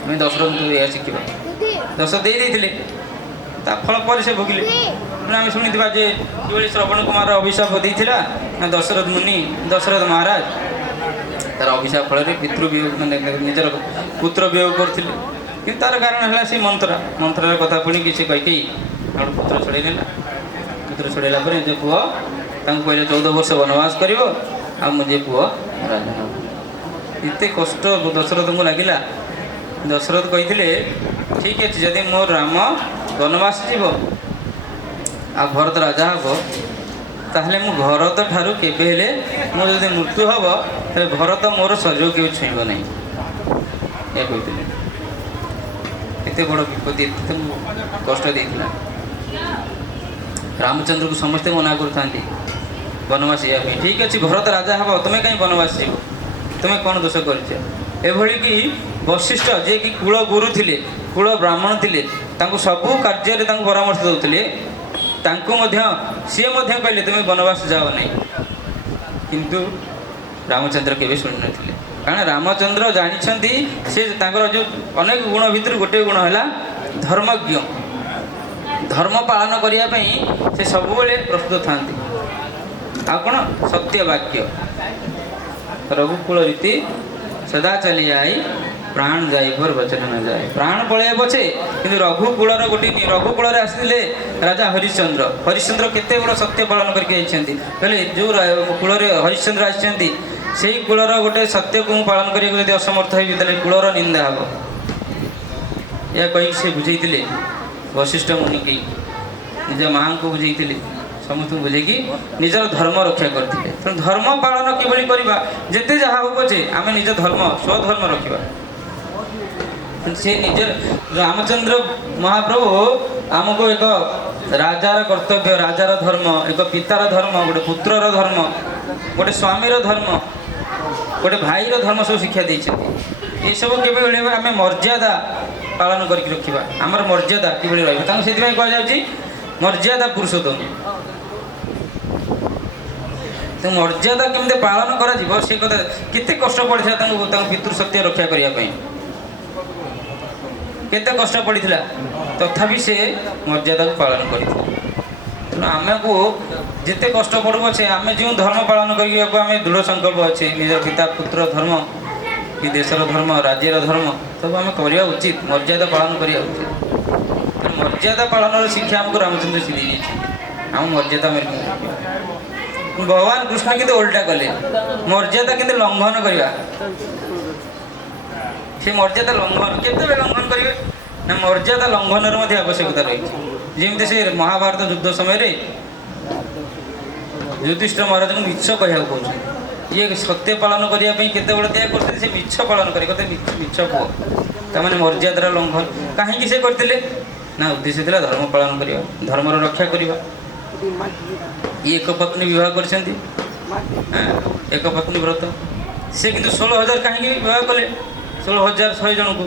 ଆମେ ଦଶରଥଙ୍କୁ ଏହା ଶିଖିବା। ଦଶରଥ ଦେଇଥିଲେ, ତା ଫଳ ପରେ ସେ ଭୋଗିଲେ। ଆମେ ଶୁଣିଥିବା ଯେ କିଭଳି ଶ୍ରବଣ କୁମାର ଅଭିଶାପ ଦେଇଥିଲା ନା ଦଶରଥ ମୁନି, ଦଶରଥ ମହାରାଜ ତାର ଅଭିଶାପ ଫଳରେ ପିତୃବିୟୋଗ ମାନେ ନିଜର ପୁତ୍ର ବିୟୋଗ କରୁଥିଲେ। କିନ୍ତୁ ତାର କାରଣ ହେଲା ସେ ମନ୍ତ୍ରାର କଥା ଶୁଣିକି ସେ କୈକେୟୀ ଆଉ ପୁତ୍ର ଛଡ଼େଇ ନେଲା। ପୁତ୍ର ଛଡ଼େଇଲା ପରେ ନିଜ ପୁଅ ତାଙ୍କୁ କହିଲେ 14 ବର୍ଷ ବନବାସ କରିବ, ଆଉ ମୋ ଯେ ପୁଅ ରାଜା ହେବ। ଏତେ କଷ୍ଟ ଦଶରଥଙ୍କୁ ଲାଗିଲା। ଦଶରଥ କହିଥିଲେ ଠିକ୍ ଅଛି, ଯଦି ମୋ ରାମ ବନବାସ ଯିବ ଆଉ ଭରତ ରାଜା ହେବ, ତାହେଲେ ମୁଁ ଭରତ ଠାରୁ କେବେ ହେଲେ ମୋର ଯଦି ମୃତ୍ୟୁ ହେବ, ତେବେ ଭରତ ମୋର ଶରୀରକୁ କେବେ ଛୁଇଁବ ନାହିଁ। ଏହା କହିଥିଲେ। ଏତେ ବଡ଼ ବିପତ୍ତି, ଏତେ କଷ୍ଟ ଦେଇଥିଲା। ରାମଚନ୍ଦ୍ରକୁ ସମସ୍ତେ ମନା କରୁଥାନ୍ତି ବନବାସ ଯିବା ପାଇଁ। ଠିକ୍ ଅଛି, ଭରତ ରାଜା ହେବ, ତୁମେ କାହିଁ ବନବାସ ଯିବ? ତୁମେ କ'ଣ ଦୋଷ କରିଛ? ଏଭଳି କି ବଶିଷ୍ଠ ଯିଏକି କୁଳ ଗୁରୁ ଥିଲେ, କୁଳ ବ୍ରାହ୍ମଣ ଥିଲେ, ତାଙ୍କୁ ସବୁ କାର୍ଯ୍ୟରେ ତାଙ୍କୁ ପରାମର୍ଶ ଦେଉଥିଲେ, ତାଙ୍କୁ ମଧ୍ୟ ସିଏ ମଧ୍ୟ କହିଲେ ତୁମେ ବନବାସ ଯାଅ ନାହିଁ। କିନ୍ତୁ ରାମଚନ୍ଦ୍ର କେବେ ଶୁଣିନଥିଲେ। କାରଣ ରାମଚନ୍ଦ୍ର ଜାଣିଛନ୍ତି ସେ ତାଙ୍କର ଯେଉଁ ଅନେକ ଗୁଣ ଭିତରୁ ଗୋଟିଏ ଗୁଣ ହେଲା ଧର୍ମଜ୍ଞ। ଧର୍ମ ପାଳନ କରିବା ପାଇଁ ସେ ସବୁବେଳେ ପ୍ରସ୍ତୁତ ଥାନ୍ତି। ଆଉ କ'ଣ? ସତ୍ୟ ବାକ୍ୟ। ରଘୁକୁଳ ରୀତି ସଦା ଚାଲି ଯାଇ ପ୍ରାଣ ଯାଇ ଭୋର ବଚନ ନ ଯାଏ। ପ୍ରାଣ ପଳେଇ ପଛେ, କିନ୍ତୁ ରଘୁକୁଳରେ ଆସିଥିଲେ ରାଜା ହରିଶ୍ଚନ୍ଦ୍ର। ହରିଶ୍ଚନ୍ଦ୍ର କେତେ ବଡ଼ ସତ୍ୟ ପାଳନ କରିକି ଯାଇଛନ୍ତି କହିଲେ, ଯେଉଁ କୂଳରେ ହରିଶ୍ଚନ୍ଦ୍ର ଆସିଛନ୍ତି ସେଇ କୂଳର ଗୋଟେ ସତ୍ୟକୁ ମୁଁ ପାଳନ କରିବାକୁ ଯଦି ଅସମର୍ଥ ହେବି, ତାହେଲେ କୂଳର ନିନ୍ଦା ହେବ। ଏହା କହିକି ସେ ବୁଝେଇଥିଲେ ବଶିଷ୍ଠ ମୁନିକି, ନିଜ ମାଆଙ୍କୁ ବୁଝେଇଥିଲେ, ସମସ୍ତଙ୍କୁ ବୁଝେଇକି ନିଜର ଧର୍ମ ରକ୍ଷା କରିଥିଲେ। ତେଣୁ ଧର୍ମ ପାଳନ କିଭଳି କରିବା, ଯେତେ ଯାହା ହଉ ପଛେ ଆମେ ନିଜ ଧର୍ମ ସ୍ୱଧର୍ମ ରଖିବା। ସେ ନିଜ ରାମଚନ୍ଦ୍ର ମହାପ୍ରଭୁ ଆମକୁ ଏକ ରାଜାର କର୍ତ୍ତବ୍ୟ, ରାଜାର ଧର୍ମ, ଏକ ପିତାର ଧର୍ମ, ଗୋଟେ ପୁତ୍ରର ଧର୍ମ, ଗୋଟେ ସ୍ୱାମୀର ଧର୍ମ, ଗୋଟେ ଭାଇର ଧର୍ମ ସବୁ ଶିକ୍ଷା ଦେଇଛନ୍ତି। ଏସବୁ କେବେ ଆମେ ମର୍ଯ୍ୟାଦା ପାଳନ କରିକି ରଖିବା। ଆମର ମର୍ଯ୍ୟାଦା କିଭଳି ରହିବ, ତାଙ୍କୁ ସେଥିପାଇଁ କୁହାଯାଉଛି ମର୍ଯ୍ୟାଦା ପୁରୁଷୋତ୍ତମ। ତେଣୁ ମର୍ଯ୍ୟାଦା କେମିତି ପାଳନ କରାଯିବ ସେ କଥା କେତେ କଷ୍ଟ ପଡ଼ିଥିଲା ତାଙ୍କ ପିତୃ ସତ୍ୟ ରକ୍ଷା କରିବା ପାଇଁ। କେତେ କଷ୍ଟ ପଡ଼ିଥିଲା, ତଥାପି ସେ ମର୍ଯ୍ୟାଦାକୁ ପାଳନ କରିଥିଲେ। ତେଣୁ ଆମକୁ ଯେତେ କଷ୍ଟ ପଡ଼ୁ ପଛେ ଆମେ ଯେଉଁ ଧର୍ମ ପାଳନ କରିବାକୁ ଆମେ ଦୃଢ଼ ସଂକଳ୍ପ ଅଛି, ନିଜ ପିତା ପୁତ୍ର ଧର୍ମ କି ଦେଶର ଧର୍ମ, ରାଜ୍ୟର ଧର୍ମ ସବୁ ଆମେ କରିବା ଉଚିତ, ମର୍ଯ୍ୟାଦା ପାଳନ କରିବା ଉଚିତ। ତେଣୁ ମର୍ଯ୍ୟାଦା ପାଳନର ଶିକ୍ଷା ଆମକୁ ରାମଚନ୍ଦ୍ର ଶିଖେଇ ଦେଇଛନ୍ତି। ଆମ ମର୍ଯ୍ୟାଦା ଆମେ ଭଗବାନ କୃଷ୍ଣ କିନ୍ତୁ ଓଲଟା କଲେ, ମର୍ଯ୍ୟାଦା କିନ୍ତୁ ଲଙ୍ଘନ କରିବା। ସେ ମର୍ଯ୍ୟାଦା ଲଙ୍ଘନ କେତେବେଳେ ଲଙ୍ଘନ କରିବେ ନା, ମର୍ଯ୍ୟାଦା ଲଙ୍ଘନର ମଧ୍ୟ ଆବଶ୍ୟକତା ରହିଛି। ଯେମିତି ସେ ମହାଭାରତ ଯୁଦ୍ଧ ସମୟରେ ଯୁଧିଷ୍ଠିର ମହାରାଜଙ୍କୁ ମିଛ କହିବାକୁ କହୁଛନ୍ତି, ये सत्य पालन करने केते बड़ त्याग करते से मिछ पालन करे कते मिछ पुओ ताने मर्यादार लंघन कहीं से करते ना उद्देश्य था धर्म पालन करवा धर्मर रक्षा करवा ये एक पत्नी विवाह कर एक पत्नी व्रत से किंतु 16,000 कहीं विवाह कले 16,100 जन को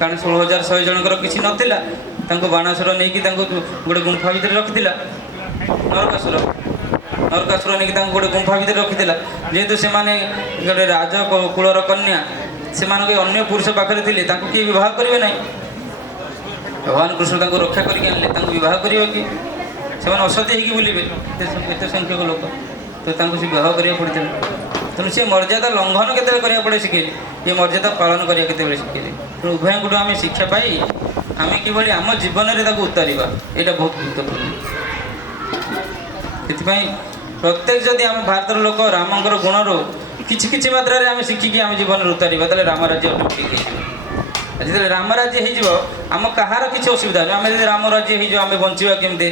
कारण 16,100 जनकर किसी नाला बाणासुर नहीं कि गोटे गुंफा भितर रखिला नरकासुर नहीं गोटे गुंफा भितर रखिला जेहेतु से गोटे राज कूलर कन्या से अन्य पुरुष पाखे थे किए विवाह करेंगे ना भगवान कृष्ण रक्षा करके आनले विवाह करेंगे कि से असत्य हो बुलवे एत संख्यक लोक तो से विवाह करा पड़ता तेणु सी मर्यादा लंघन के पड़े शिखेली ये मर्यादा पालन करा के शिखेली तेणु उभय को आम शिक्षा पाई आम कि आम जीवन में उतार यहाँ बहुत गुरुत्वपूर्ण से प्रत्येक जदि आम भारतर लोक रामंकर गुणर किसी मात्रा आम शिखिकी आम जीवन में उतार तेल राम राज्य ठीक जो राम राज्य हो आम कहार किसी असुविधा नहीं आम राम राज्य हो आम बचा केमती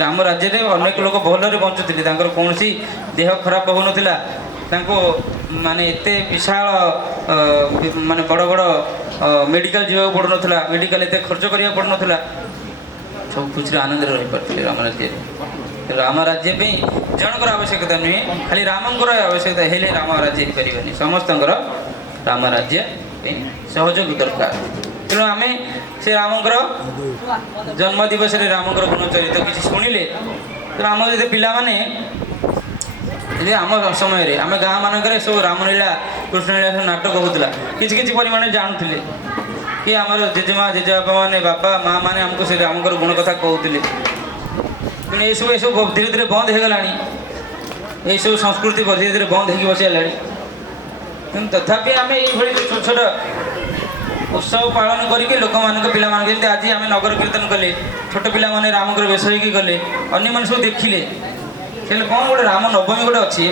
राम राज्य में अनेक लोक भलि बंचुले कौन देह खराब हो नाला माने एते विशाल माने बड़ बड़ मेडिकल जीवा पड़ नाला मेडिकल एते खर्च करा पड़ नाला सब कुछ आनंद रही पार्थे राम राज्य राम राज्य जनकर आवश्यकता नुहे खाली रामंकर आवश्यकता हेले राम राज्य हो पारे समस्त राम राज्य सहयोग दरकार तेणु आम से रामंकर जन्म दिवस रामंकर गुणचरित किसी शुणिले तो आम जो पिला माने आम समय आम गाँ मानक सब रामलीला कृष्णलीला सब नाटक होता किसी परिमाण जानूले कि आम जेजेमा जेजेबापा मैंने बापा माँ मैंने आमको से रामकर गुण कथा कहते तेणु ये सब धीरे धीरे बंद हो गला ये सब संस्कृति धीरे धीरे बंद हो बसला तथापि आम ये छोट छोट उत्सव पालन करके लोक मान पिला जमी आज आम नगर कीर्तन कले छोट पिला माने रामकर वेश होगी गले अन्य मन सब देखिले कौन गोटे राम नवमी गोटे अच्छी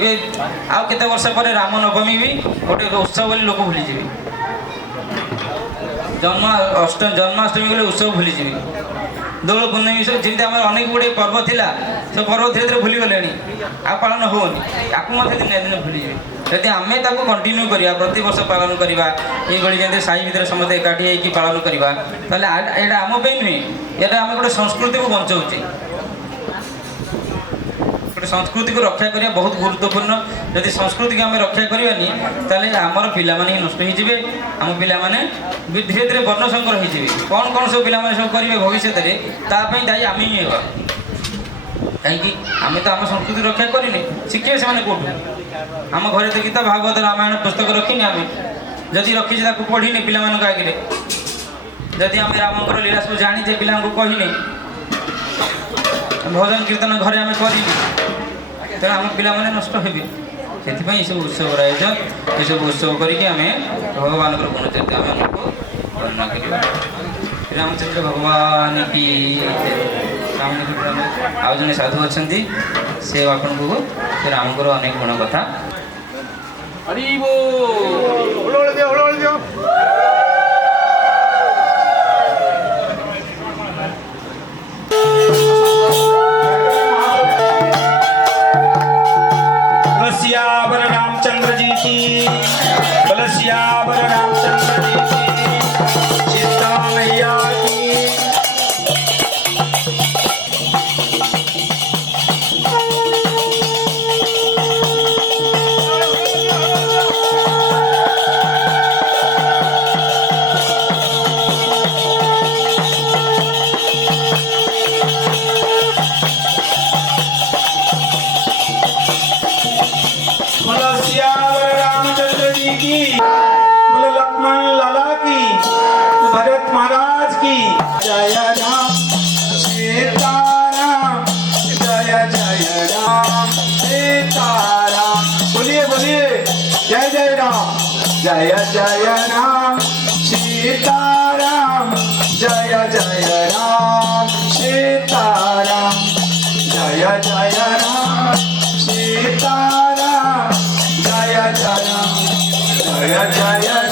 आउ केते वर्ष पर राम नवमी भी गोटे उत्सव बोली लोक भूलीजे जन्माष्टमी गले उत्सव भूलीजे दोल पूर्णमी सब जमी आम अनेक गुड़े पर्व थिला सब पर्व धीरे धीरे भूली गले आ पालन होनी आपको दिन दिन भूलीजे यदि आम कंटिन्यू करवा प्रति वर्ष पालन करवा ये जमी साई भर समस्त एकाठी होगी पालन करवा यहाँ आम नुहे यहाँ आम गोटे संस्कृति को बचाऊे गोटे संस्कृति को रक्षा करवा बहुत गुरुत्वपूर्ण यदि संस्कृति को आम रक्षा करवानी ताले आमर पिला माने नष्ट हो आम पिला माने धीरे धीरे वर्णशंकर हो कौन कौन सब पिला सब करेंगे भविष्य में तापाई दायी आम ही होगा कहीं आम तो आम संस्कृति रक्षा करनी शिखे से कौटू आम घरे तो गीता भागवत रामायण पुस्तक रखिनी आम जदि रखी पढ़ीने पिला आगे जदि आम रामंकर लीला सब जानीचे पिला कहने भजन कीर्तन घरे आम कर तेणु आम पिला नष्ट हे से सब उत्सव आयोजन ये सब उत्सव करके आम भगवान गुणचरित आम वर्णना कर रामचंद्र भगवान की आउ जन साधु अच्छा से आपन को से रामकर अनेक गुण कथा बलसियावर रामचंद्र जी की बलसियावर रामचंद्र जी की सीता मैया की लक्ष्मण लाला की भरत महाराज की जय राम सीताराम जय जय राम सीताराम बोलिए बोलिए जय जय राम जय जय राम सीताराम जय जय राम सीताराम जय जय राम सीताराम जय जय राम जय जय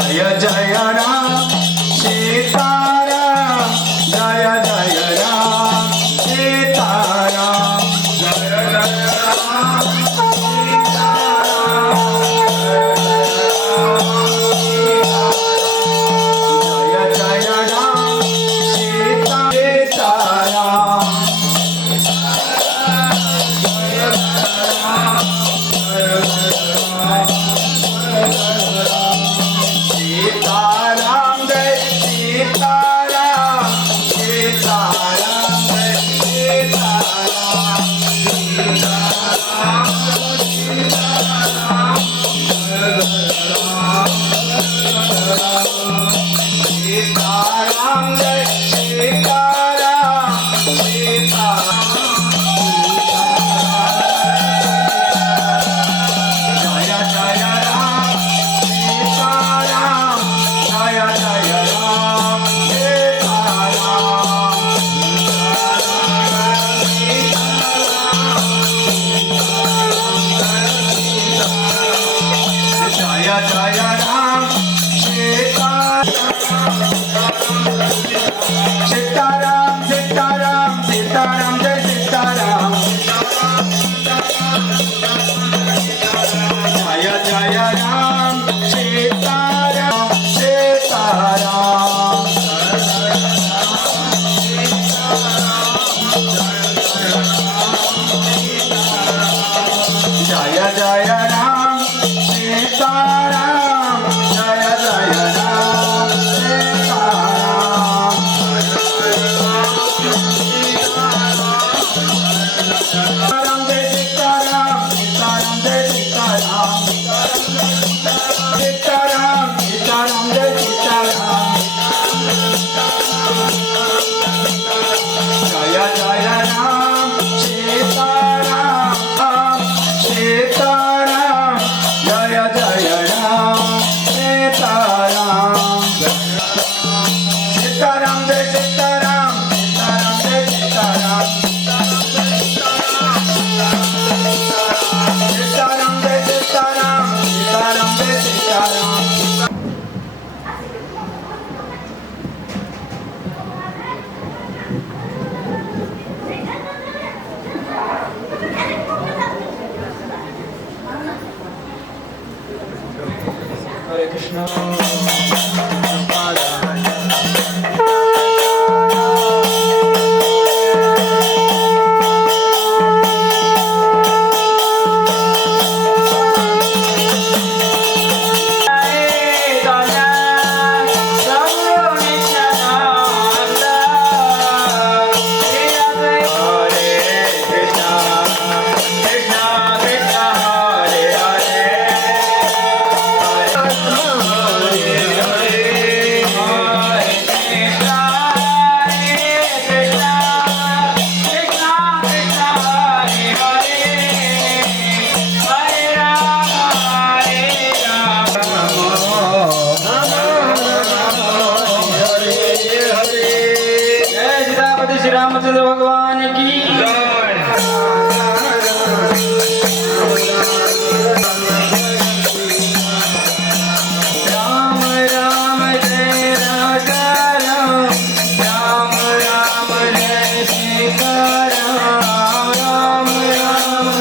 जय जय राम सीताराम जय सीतापति श्री रामचंद्र भगवान की राम राम जय राम राम राम जय सीताराम राम राम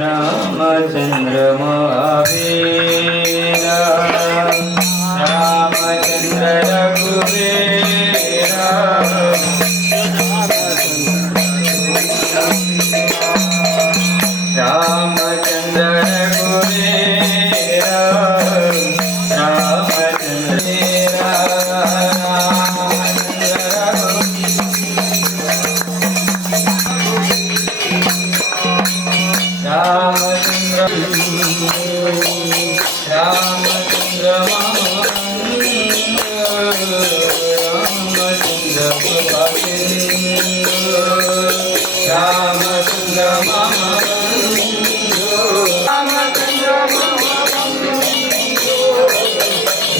रामचंद्र महावीर रामचंद्र रघुवीर रामचंद्र रघुवीर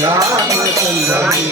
रामचंद्र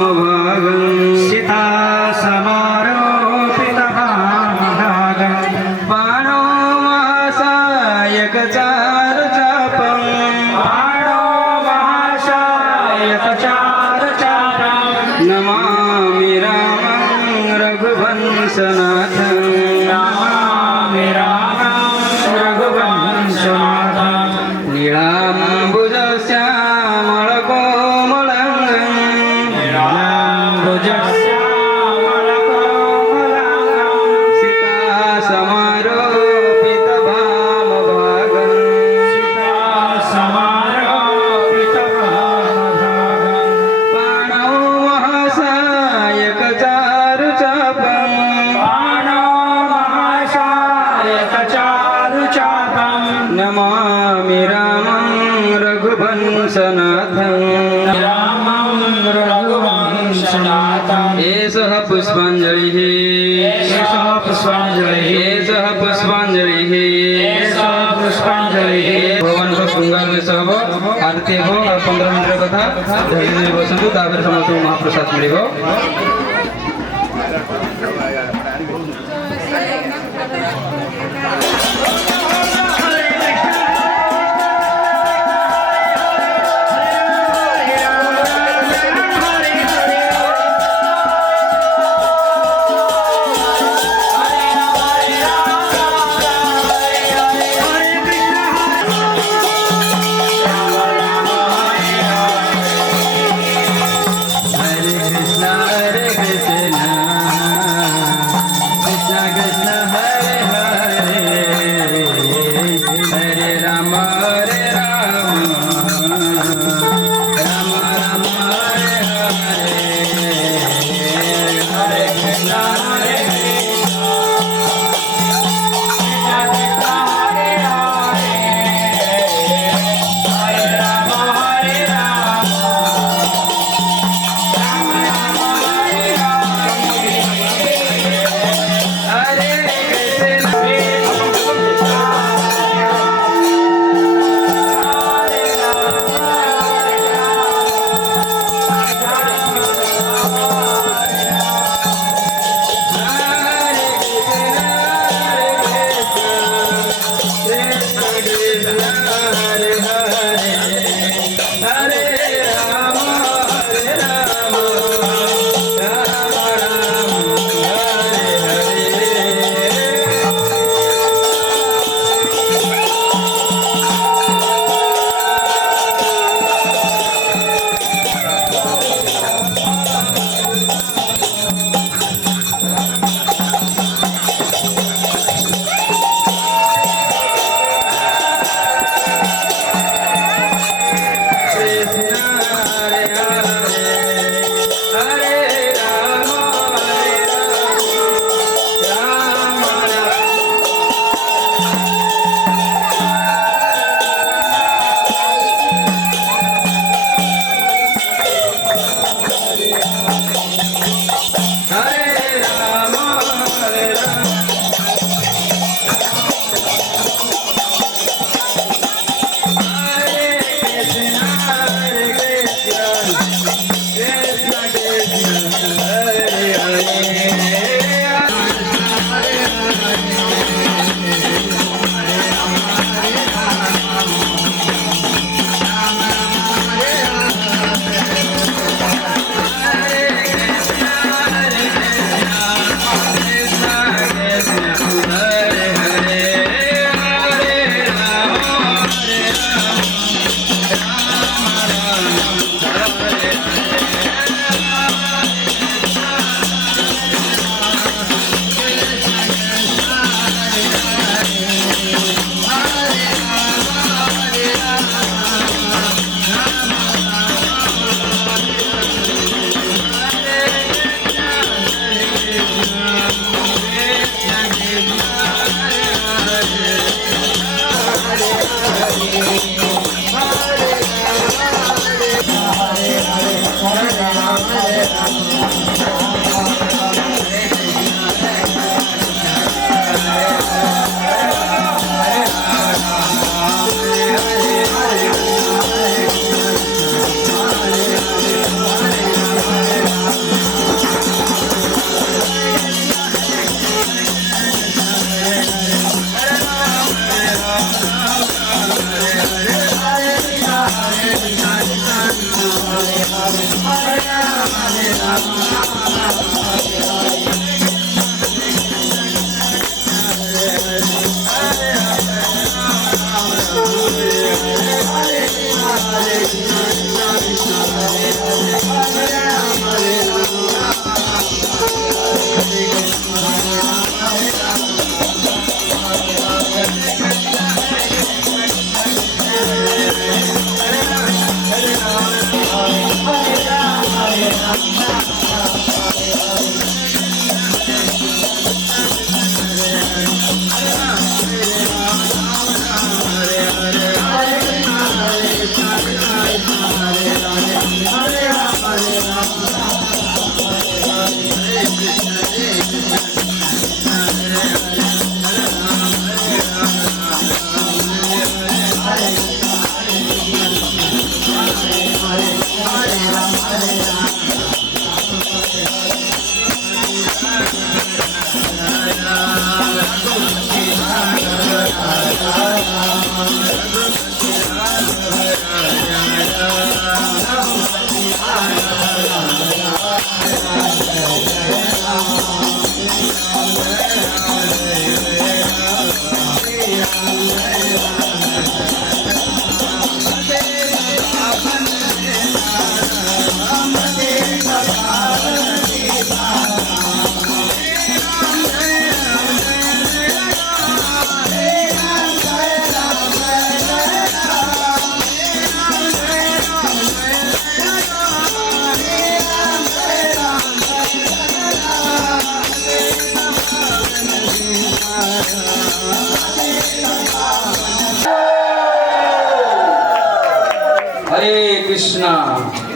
भागं सीता समारोपितभागं बाणो महासायकचारुचापं बाणो महाशायकचारुचापं नमामि रामं रघुवंशनाथं नमामि रामं रघुवंशनाथं नीलाम्बुजश्यामलकोमलङ्गं नीलाम्बुजश्यामलकोमलाङ्गं सीतासमारोपितभामभागं सीता समारोपितभागं बाणो महासायकचारुचापं बाणो महाशायकचारुचापं नमामि रामं रघुवंशनाथं रामं रघुवंशनाथं एषः पुष्पाञ्जलिः एषः पुष्पाञ्जलिः एषः पुष्पाञ्जलिः एषः पुष्पाञ्जलिः भगवान को श्रृंगार में सब आरती हो और 15 मिनट कथा धैर्य बसतु तापर समस्त महाप्रसाद मिलिबो हरे कृष्णा कृष्णा कृष्णा हरे हरे हरे राम राम राम हरे हरे हरे कृष्णा हरे हरे હરે કૃષ્ણ